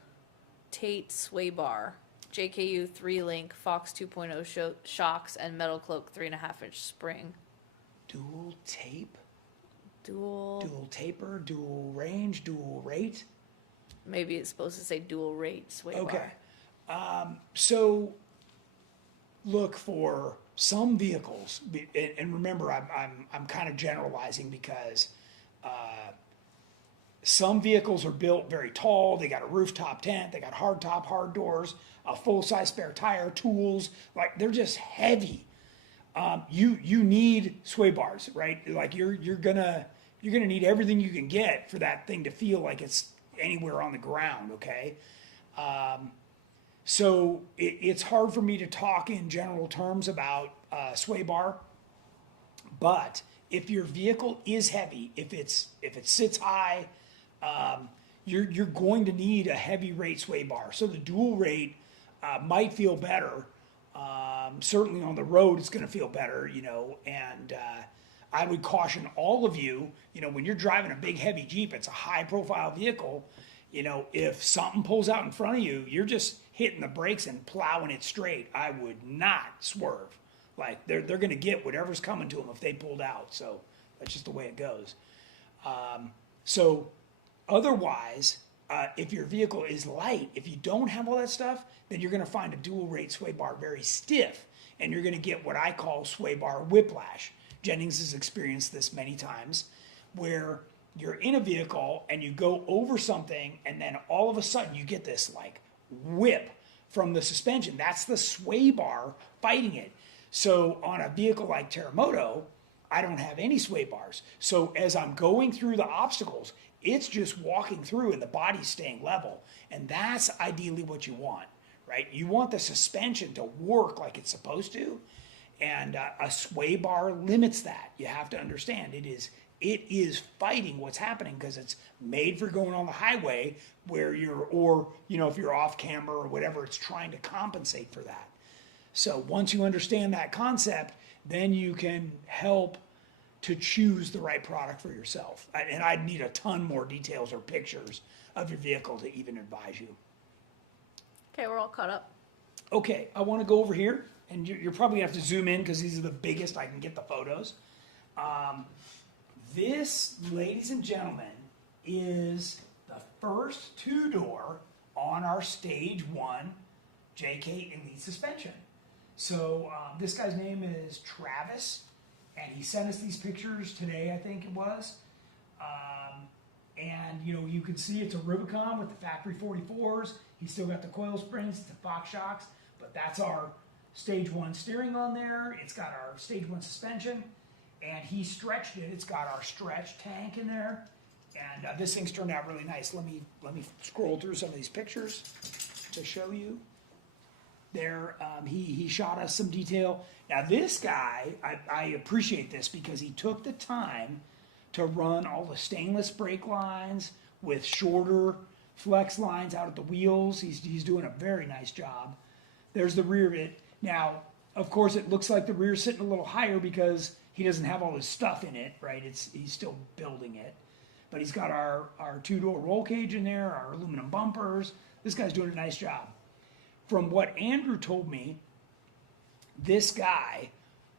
Tate sway bar, JKU 3-link, Fox 2.0 shocks, and Metal Cloak 3.5-inch spring? Dual tape? Dual taper, dual range, dual rate? Maybe it's supposed to say dual rate sway bar. Okay. So look for some vehicles, and remember, I'm kind of generalizing because some vehicles are built very tall. They got a rooftop tent. They got hard top, hard doors, a full size spare tire, tools. Like they're just heavy. You need sway bars, right? Like you're gonna need everything you can get for that thing to feel like it's anywhere on the ground. Okay. So it's hard for me to talk in general terms about sway bar, but if your vehicle is heavy, if it sits high, you're going to need a heavy rate sway bar. So the dual rate might feel better. Certainly on the road, it's going to feel better, and I would caution all of you, when you're driving a big heavy Jeep, it's a high profile vehicle. If something pulls out in front of you, you're just hitting the brakes and plowing it straight. I would not swerve. Like they're going to get whatever's coming to them if they pulled out. So that's just the way it goes. So otherwise, if your vehicle is light, if you don't have all that stuff, then you're going to find a dual rate sway bar very stiff, and you're going to get what I call sway bar whiplash. Jennings has experienced this many times, where you're in a vehicle and you go over something, and then all of a sudden you get this like whip from the suspension. That's the sway bar fighting it. So on a vehicle like Terremoto, I don't have any sway bars. So as I'm going through the obstacles, it's just walking through and the body's staying level. And that's ideally what you want, right? You want the suspension to work like it's supposed to. And a sway bar limits that. You have to understand it is fighting what's happening because it's made for going on the highway where if you're off camera or whatever, it's trying to compensate for that. So once you understand that concept, then you can help to choose the right product for yourself. And I'd need a ton more details or pictures of your vehicle to even advise you. Okay, we're all caught up. Okay, I want to go over here, and you're probably going to have to zoom in because these are the biggest I can get the photos. This, ladies and gentlemen, is the first two-door on our Stage 1 JK Elite suspension. So this guy's name is Travis, and he sent us these pictures today, I think it was. And, you can see it's a Rubicon with the factory 44s. He's still got the coil springs, the Fox shocks, but that's our stage 1 steering on there. It's got our stage 1 suspension, and he stretched it. It's got our stretch tank in there, and this thing's turned out really nice. Let me scroll through some of these pictures to show you. There, he shot us some detail. Now this guy, I appreciate this because he took the time to run all the stainless brake lines with shorter flex lines out at the wheels. He's doing a very nice job. There's the rear of it. Now, of course, it looks like the rear's sitting a little higher because he doesn't have all this stuff in it, right? He's still building it. But he's got our 2-door roll cage in there, our aluminum bumpers. This guy's doing a nice job. From what Andrew told me, this guy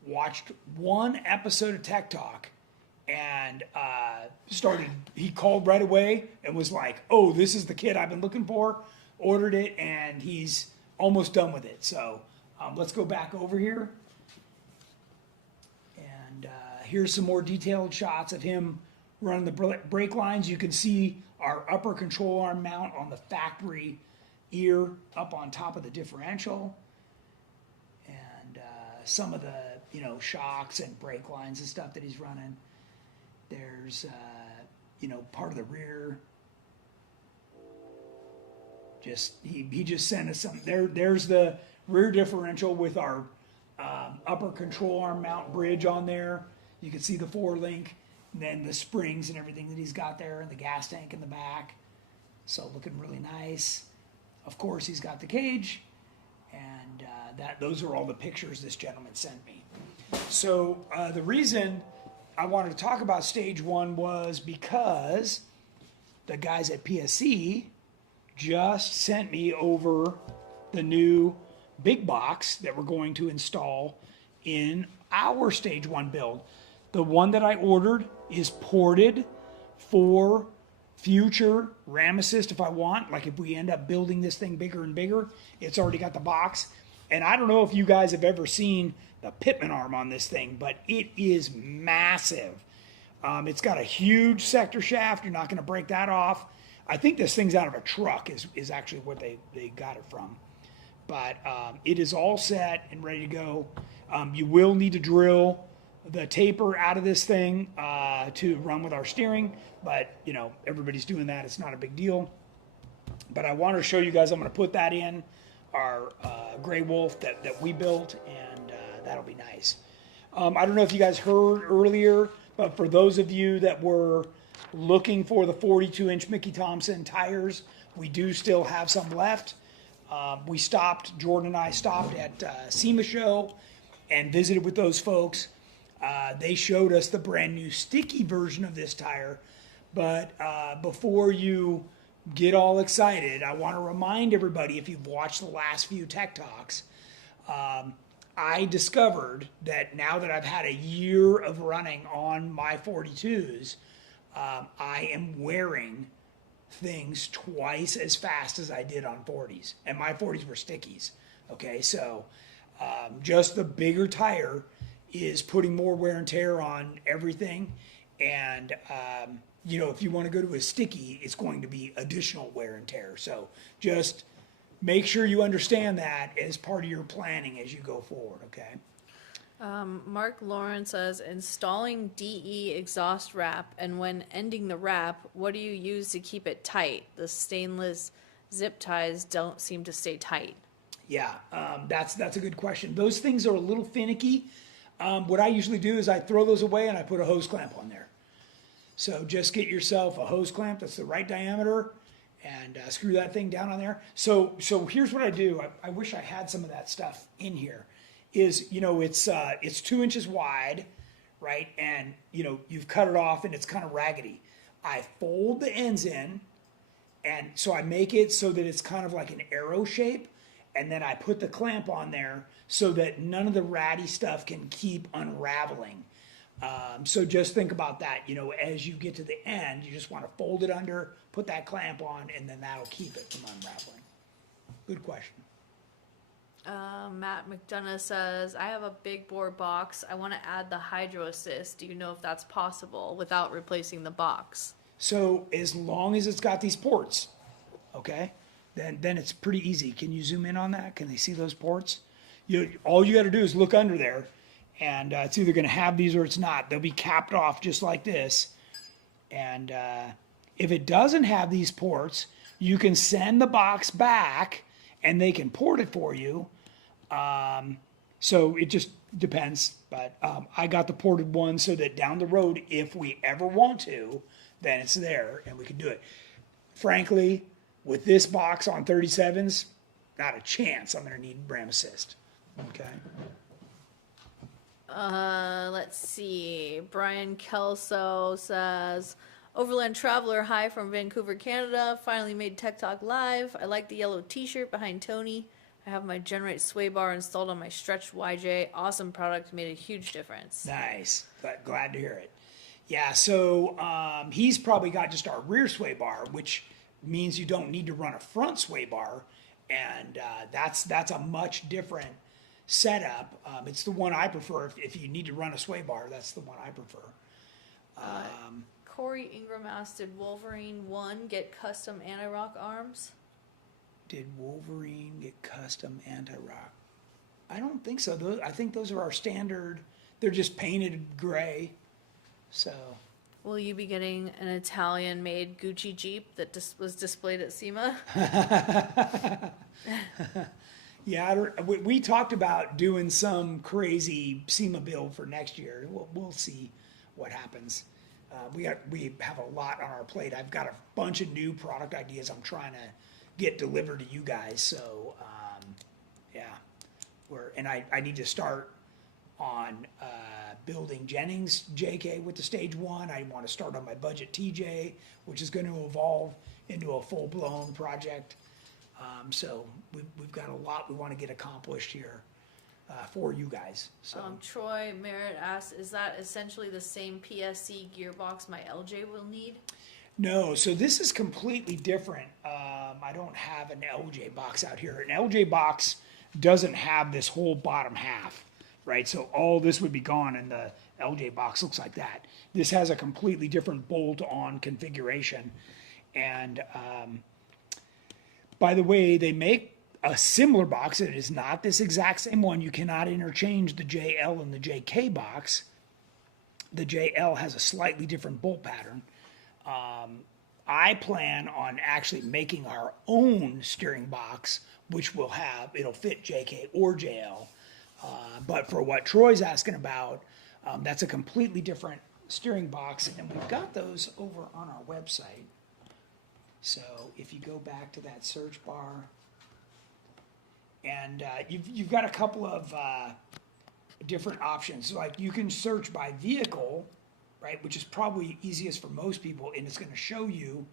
watched one episode of Tech Talk and he called right away and was like, oh, this is the kit I've been looking for, ordered it, and he's almost done with it. So let's go back over here. And here's some more detailed shots of him running the brake lines. You can see our upper control arm mount on the factory ear up on top of the differential. And some of the, shocks and brake lines and stuff that he's running. There's, part of the rear. He just sent us some. There's the rear differential with our upper control arm mount bridge on there. You can see the 4-link, and then the springs and everything that he's got there, and the gas tank in the back. So looking really nice. Of course, he's got the cage, and those are all the pictures this gentleman sent me. So the reason I wanted to talk about stage 1 was because the guys at PSC just sent me over the new big box that we're going to install in our stage 1 build. The one that I ordered is ported for future Ram Assist if I want. Like if we end up building this thing bigger and bigger, it's already got the box. And I don't know if you guys have ever seen the Pitman arm on this thing, but it is massive. It's got a huge sector shaft. You're not going to break that off. I think this thing's out of a truck is actually what they got it from. But it is all set and ready to go. You will need to drill the taper out of this thing to run with our steering, but everybody's doing that. It's not a big deal. But I wanted to show you guys, I'm going to put that in our Gray Wolf that we built, and that'll be nice. I don't know if you guys heard earlier, but for those of you that were looking for the 42-inch Mickey Thompson tires, we do still have some left. Jordan and I stopped at SEMA show and visited with those folks. They showed us the brand new sticky version of this tire. But before you get all excited, I want to remind everybody, if you've watched the last few Tech Talks, I discovered that now that I've had a year of running on my 42s, I am wearing things twice as fast as I did on 40s. And my 40s were stickies. Okay, so just the bigger tire is putting more wear and tear on everything. And, if you want to go to a sticky, it's going to be additional wear and tear. So just make sure you understand that as part of your planning as you go forward, okay? Mark Lawrence says, installing DE exhaust wrap, and when ending the wrap, what do you use to keep it tight? The stainless zip ties don't seem to stay tight. Yeah, that's a good question. Those things are a little finicky. What I usually do is I throw those away and I put a hose clamp on there. So just get yourself a hose clamp that's the right diameter and screw that thing down on there. So here's what I do. I wish I had some of that stuff in here. It's 2 inches wide, right? And you've cut it off and it's kind of raggedy. I fold the ends in, and so I make it so that it's kind of like an arrow shape, and then I put the clamp on there so that none of the ratty stuff can keep unraveling. So just think about that. As you get to the end, you just want to fold it under, put that clamp on, and then that'll keep it from unraveling. Good question. Matt McDonough says, I have a big bore box. I want to add the Hydro Assist. Do you know if that's possible without replacing the box? So as long as it's got these ports, okay, then it's pretty easy. Can you zoom in on that? Can they see those ports? All you got to do is look under there, and it's either going to have these or it's not. They'll be capped off just like this. And if it doesn't have these ports, you can send the box back, and they can port it for you. So it just depends. But I got the ported one so that down the road, if we ever want to, then it's there and we can do it. Frankly, with this box on 37s, not a chance I'm going to need RAM assist. Okay. Let's see. Brian Kelso says, Overland Traveler, hi from Vancouver, Canada. Finally made Tech Talk live. I like the yellow t-shirt behind Tony. I have my GenRight sway bar installed on my stretched YJ. Awesome product, made a huge difference. Nice. Glad to hear it. Yeah, so he's probably got just our rear sway bar, which means you don't need to run a front sway bar, and that's a much different setup. It's the one I prefer. If you need to run a sway bar, that's the one I prefer. Corey Ingram asked, did Wolverine 1 get custom anti-rock arms? Did Wolverine get custom anti-rock? I don't think so. I think those are our standard. They're just painted gray. So, Will you be getting an Italian-made Gucci Jeep that was displayed at SEMA? yeah, we talked about doing some crazy SEMA build for next year. We'll see what happens. We have a lot on our plate. I've got a bunch of new product ideas I'm trying to get delivered to you guys. So, yeah, I need to start on building Jennings JK with the stage 1. I want to start on my budget TJ, which is going to evolve into a full-blown project. So we've got a lot we want to get accomplished here for you guys. So Troy Merritt asks, is that essentially the same PSC gearbox my LJ will need? no, so this is completely different. I don't have an LJ box out here. An LJ box doesn't have this whole bottom half. Right, so all this would be gone, and the LJ box looks like that. This has a completely different bolt-on configuration, and by the way, they make a similar box. It is not this exact same one. You cannot interchange the JL and the JK box. The JL has a slightly different bolt pattern. I plan on actually making our own steering box, which it'll fit JK or JL. But for what Troy's asking about, that's a completely different steering box, and we've got those over on our website. So if you go back to that search bar, and you've got a couple of different options. Like you can search by vehicle, right, which is probably easiest for most people, and it's going to show you.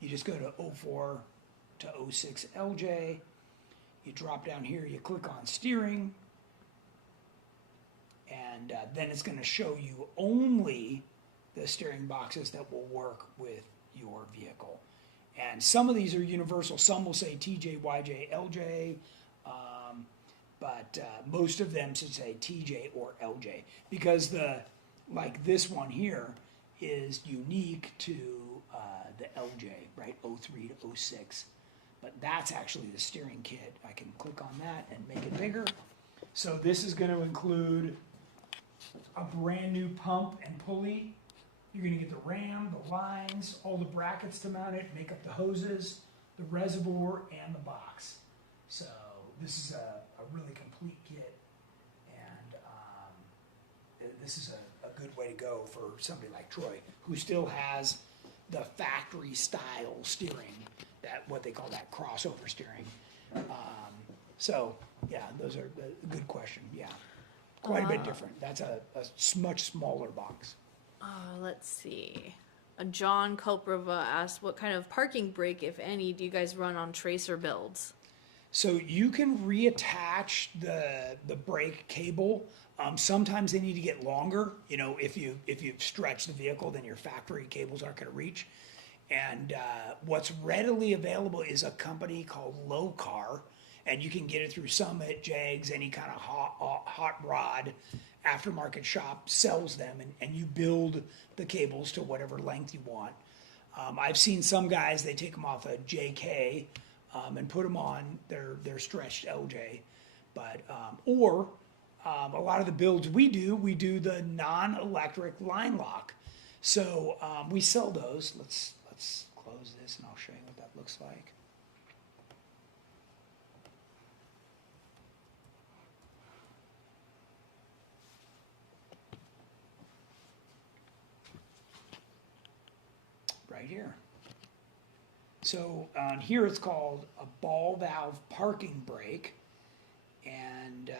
You just go to 04 to 06 LJ. You drop down here. You click on steering. And then it's going to show you only the steering boxes that will work with your vehicle. And some of these are universal. Some will say TJ, YJ, LJ, but most of them should say TJ or LJ, because like this one here is unique to the LJ, right, 03 to 06. But that's actually the steering kit. I can click on that and make it bigger. So this is going to include a brand new pump and pulley. You're going to get the ram, the lines, all the brackets to mount it, make up the hoses, the reservoir, and the box. So this is a really complete kit, and this is a good way to go for somebody like Troy, who still has the factory style steering, that what they call that crossover steering. So yeah, those are a good question. Yeah. Quite a bit different. That's a much smaller box. Let's see. John Koprova asked, what kind of parking brake, if any, do you guys run on tracer builds? So you can reattach the brake cable. Sometimes they need to get longer. You know, if you've stretched the vehicle, then your factory cables aren't going to reach. And what's readily available is a company called Low Car. And you can get it through Summit, Jags, any kind of hot rod aftermarket shop sells them, and you build the cables to whatever length you want. I've seen some guys, they take them off a JK and put them on their stretched LJ. But, a lot of the builds we do the non-electric line lock. So we sell those. Let's close this and I'll show you what that looks like. Right here. So on here it's called a ball valve parking brake, and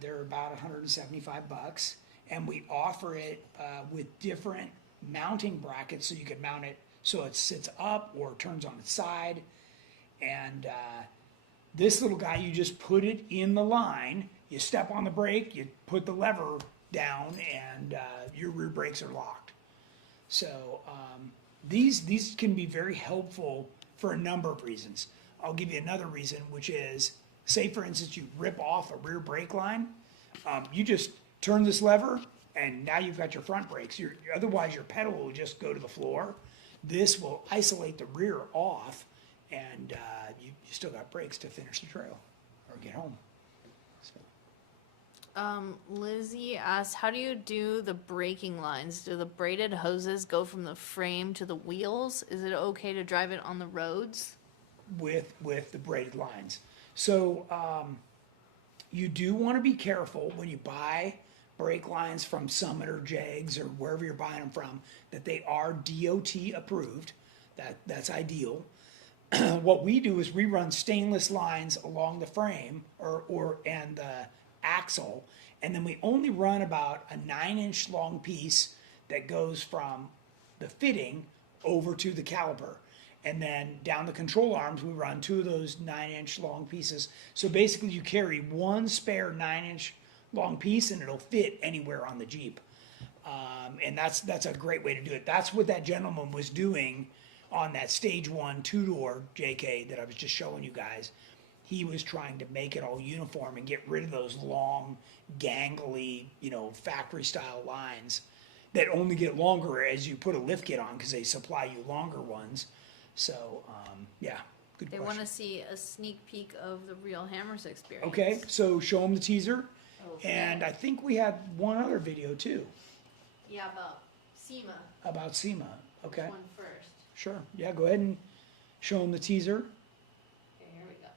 they're about 175 bucks, and we offer it with different mounting brackets, so you can mount it so it sits up or turns on its side. And this little guy, you just put it in the line, you step on the brake, you put the lever down, and your rear brakes are locked. So these can be very helpful for a number of reasons. I'll give you another reason, which is, say for instance you rip off a rear brake line, you just turn this lever and now you've got your front brakes. Otherwise your pedal will just go to the floor. This will isolate the rear off, and you still got brakes to finish the trail or get home. So. Lizzie asked, how do you do the braking lines? Do the braided hoses go from the frame to the wheels? Is it okay to drive it on the roads? With the braided lines. So you do want to be careful when you buy brake lines from Summit or Jags or wherever you're buying them from, that they are DOT approved. That's ideal. What we do is we run stainless lines along the frame and the axle, and then we only run about a 9-inch long piece that goes from the fitting over to the caliper. And then down the control arms, we run 2 of those 9-inch long pieces. So basically you carry one spare 9-inch long piece and it'll fit anywhere on the Jeep. And that's a great way to do it. That's what that gentleman was doing on that stage 1 2-door JK that I was just showing you guys. He was trying to make it all uniform and get rid of those long, gangly, factory style lines that only get longer as you put a lift kit on, because they supply you longer ones. So, yeah, good They question. want to see a sneak peek of the Real Hammers experience. Okay, so show them the teaser. Okay. And I think we had one other video too Yeah, about SEMA. about SEMA. Okay, One first. sure. Yeah, go ahead and show them the teaser. Okay, here we go.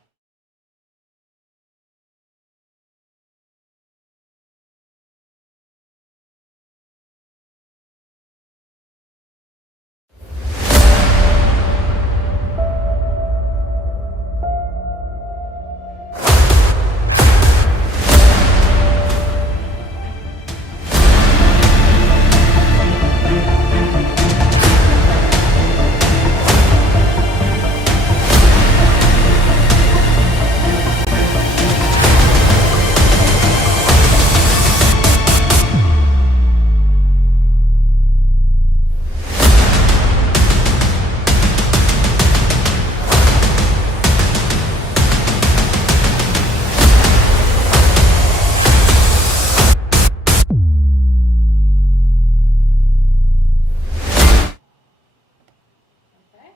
Okay.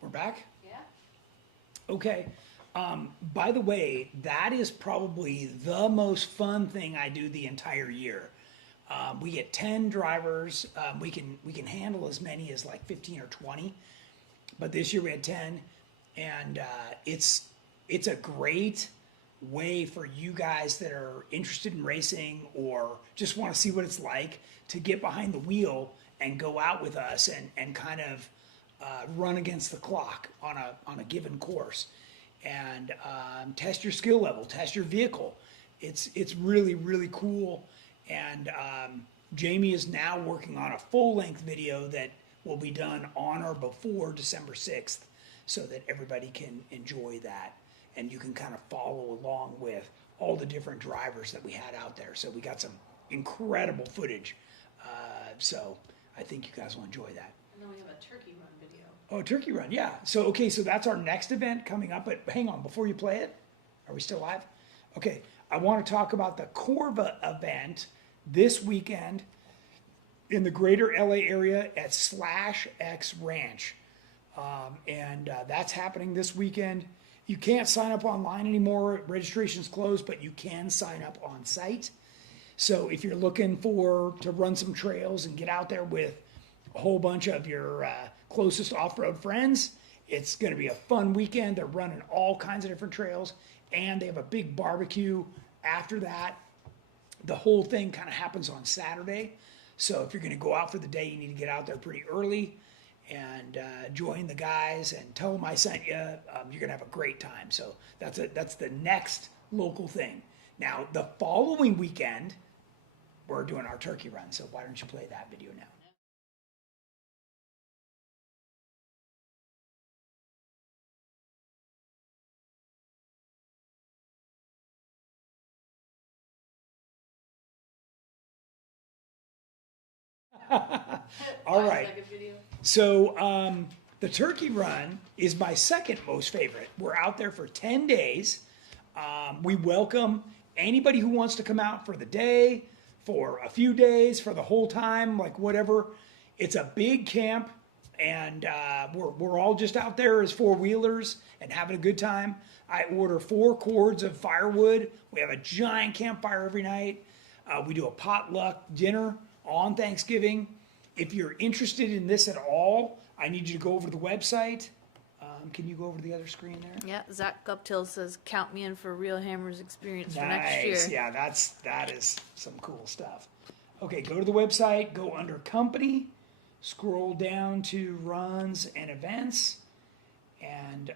We're back. Yeah. Okay. By the way, that is probably the most fun thing I do the entire year. We get 10 drivers. We can handle as many as like 15 or 20, but this year we had 10, and it's a great way for you guys that are interested in racing or just want to see what it's like to get behind the wheel and go out with us and kind of run against the clock on a given course, and test your skill level, test your vehicle. It's really, really cool. And Jamie is now working on a full-length video that will be done on or before December 6th so that everybody can enjoy that. And you can kind of follow along with all the different drivers that we had out there. So we got some incredible footage. So I think you guys will enjoy that. And then we have a turkey run video. Oh, Turkey Run, yeah. So, okay, so that's our next event coming up. But hang on, before you play it, are we still live? Okay, I want to talk about the Corva event this weekend. in the greater LA area at /X Ranch. And that's happening this weekend. You can't sign up online anymore. Registration's closed, but you can sign up on site. So if you're looking to run some trails and get out there with a whole bunch of your closest off-road friends, it's going to be a fun weekend. They're running all kinds of different trails, and they have a big barbecue after that. The whole thing kind of happens on Saturday. So if you're going to go out for the day, you need to get out there pretty early and join the guys and tell them I sent you. You're going to have a great time. So that's the next local thing. Now, the following weekend, we're doing our turkey run. So why don't you play that video now? All right. So the turkey run is my second most favorite. We're out there for 10 days. We welcome anybody who wants to come out for the day, for a few days, for the whole time, like whatever. It's a big camp, and we're all just out there as four-wheelers and having a good time. I order 4 cords of firewood. We have a giant campfire every night. We do a potluck dinner on Thanksgiving. If you're interested in this at all, I need you to go over to the website. Can you go over to the other screen there? Yeah, Zach Guptill says, count me in for Real Hammers experience for next year. Nice. Yeah, that is some cool stuff. Okay, go to the website, go under company, scroll down to runs and events. And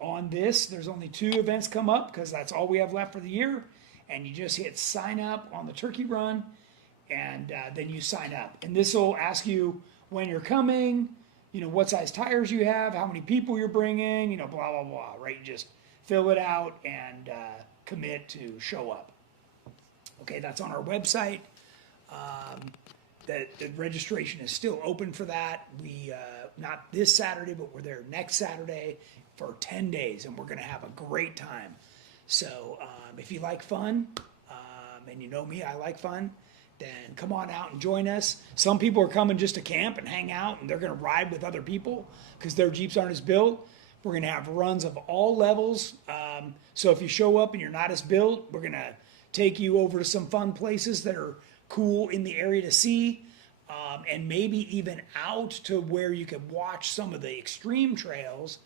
on this, there's only 2 events come up because that's all we have left for the year. And you just hit sign up on the turkey run, and then you sign up. And this will ask you when you're coming, what size tires you have, how many people you're bringing, blah, blah, blah, right? You just fill it out and commit to show up. Okay, that's on our website. The registration is still open for that. We, not this Saturday, but we're there next Saturday for 10 days, and we're going to have a great time. So if you like fun, and you know me, I like fun, then come on out and join us. Some people are coming just to camp and hang out, and they're going to ride with other people because their Jeeps aren't as built. We're going to have runs of all levels. So if you show up and you're not as built, we're going to take you over to some fun places that are cool in the area to see, and maybe even out to where you can watch some of the extreme trails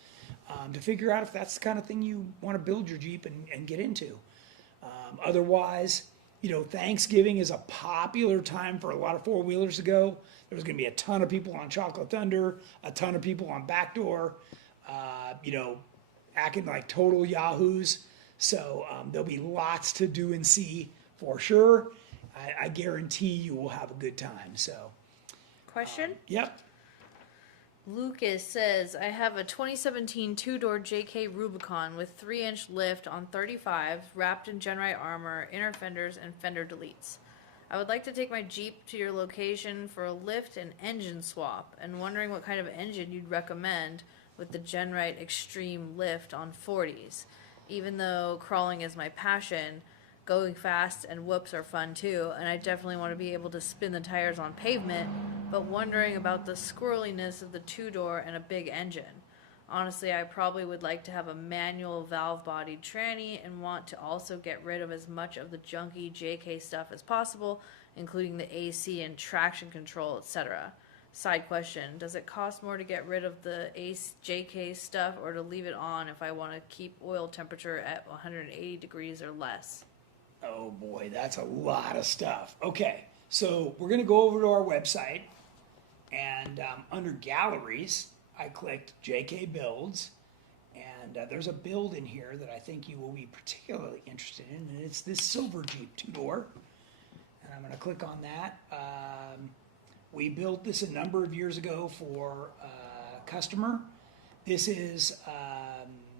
to figure out if that's the kind of thing you want to build your Jeep and get into. Otherwise, Thanksgiving is a popular time for a lot of four-wheelers to go. There's going to be a ton of people on Chocolate Thunder, a ton of people on Backdoor, acting like total yahoos. So there'll be lots to do and see for sure. I guarantee you will have a good time. So, Question? Yep. Lucas says, I have a 2017 two-door JK Rubicon with 3-inch lift on 35, wrapped in GenRight armor, inner fenders, and fender deletes. I would like to take my Jeep to your location for a lift and engine swap, and wondering what kind of engine you'd recommend with the GenRight Extreme lift on 40s. Even though crawling is my passion, going fast and whoops are fun too, and I definitely want to be able to spin the tires on pavement, but wondering about the squirreliness of the two-door and a big engine. Honestly, I probably would like to have a manual valve-bodied tranny and want to also get rid of as much of the junky JK stuff as possible, including the AC and traction control, etc. Side question, does it cost more to get rid of the JK stuff or to leave it on if I want to keep oil temperature at 180 degrees or less? Oh boy, that's a lot of stuff. Okay, so we're going to go over to our website, and under galleries, I clicked JK builds, and there's a build in here that I think you will be particularly interested in, and it's this silver Jeep two-door, and I'm going to click on that. We built this a number of years ago for a customer. This is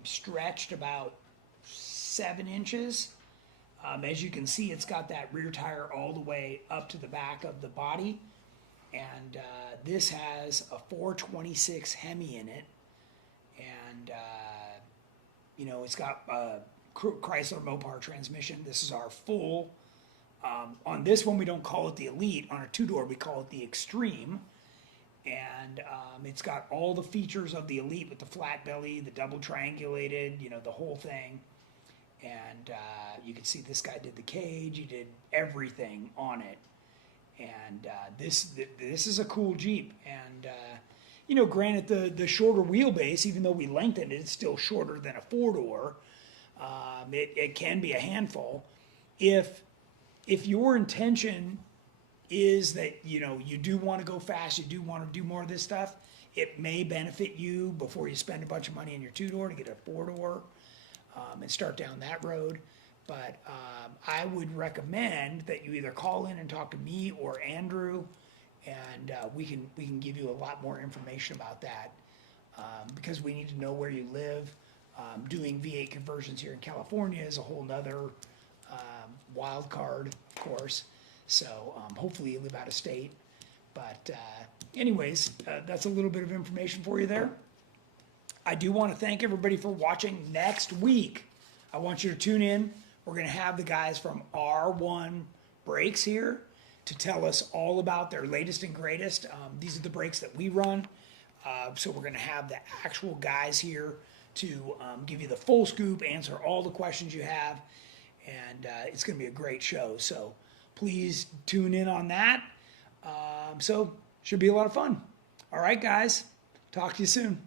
stretched about 7 inches. As you can see, it's got that rear tire all the way up to the back of the body. And this has a 426 Hemi in it. And, it's got a Chrysler Mopar transmission. This is our full On this one, we don't call it the Elite. On a two-door, we call it the Extreme. And it's got all the features of the Elite with the flat belly, the double triangulated, the whole thing. And you can see this guy did the cage. He did everything on it. And this is a cool Jeep. And, granted, the shorter wheelbase, even though we lengthened it, it's still shorter than a four-door. It can be a handful. If your intention is that, you do want to go fast, you do want to do more of this stuff, it may benefit you before you spend a bunch of money on your two-door to get a four-door and start down that road. But I would recommend that you either call in and talk to me or Andrew, and we can give you a lot more information about that because we need to know where you live. Doing V8 conversions here in California is a whole nother wild card, of course. So hopefully you live out of state. But anyways, that's a little bit of information for you there. I do want to thank everybody for watching. Next week, I want you to tune in. We're going to have the guys from R1 Brakes here to tell us all about their latest and greatest. These are the brakes that we run. So we're going to have the actual guys here to give you the full scoop, answer all the questions you have. And it's going to be a great show. So please tune in on that. So should be a lot of fun. All right, guys. Talk to you soon.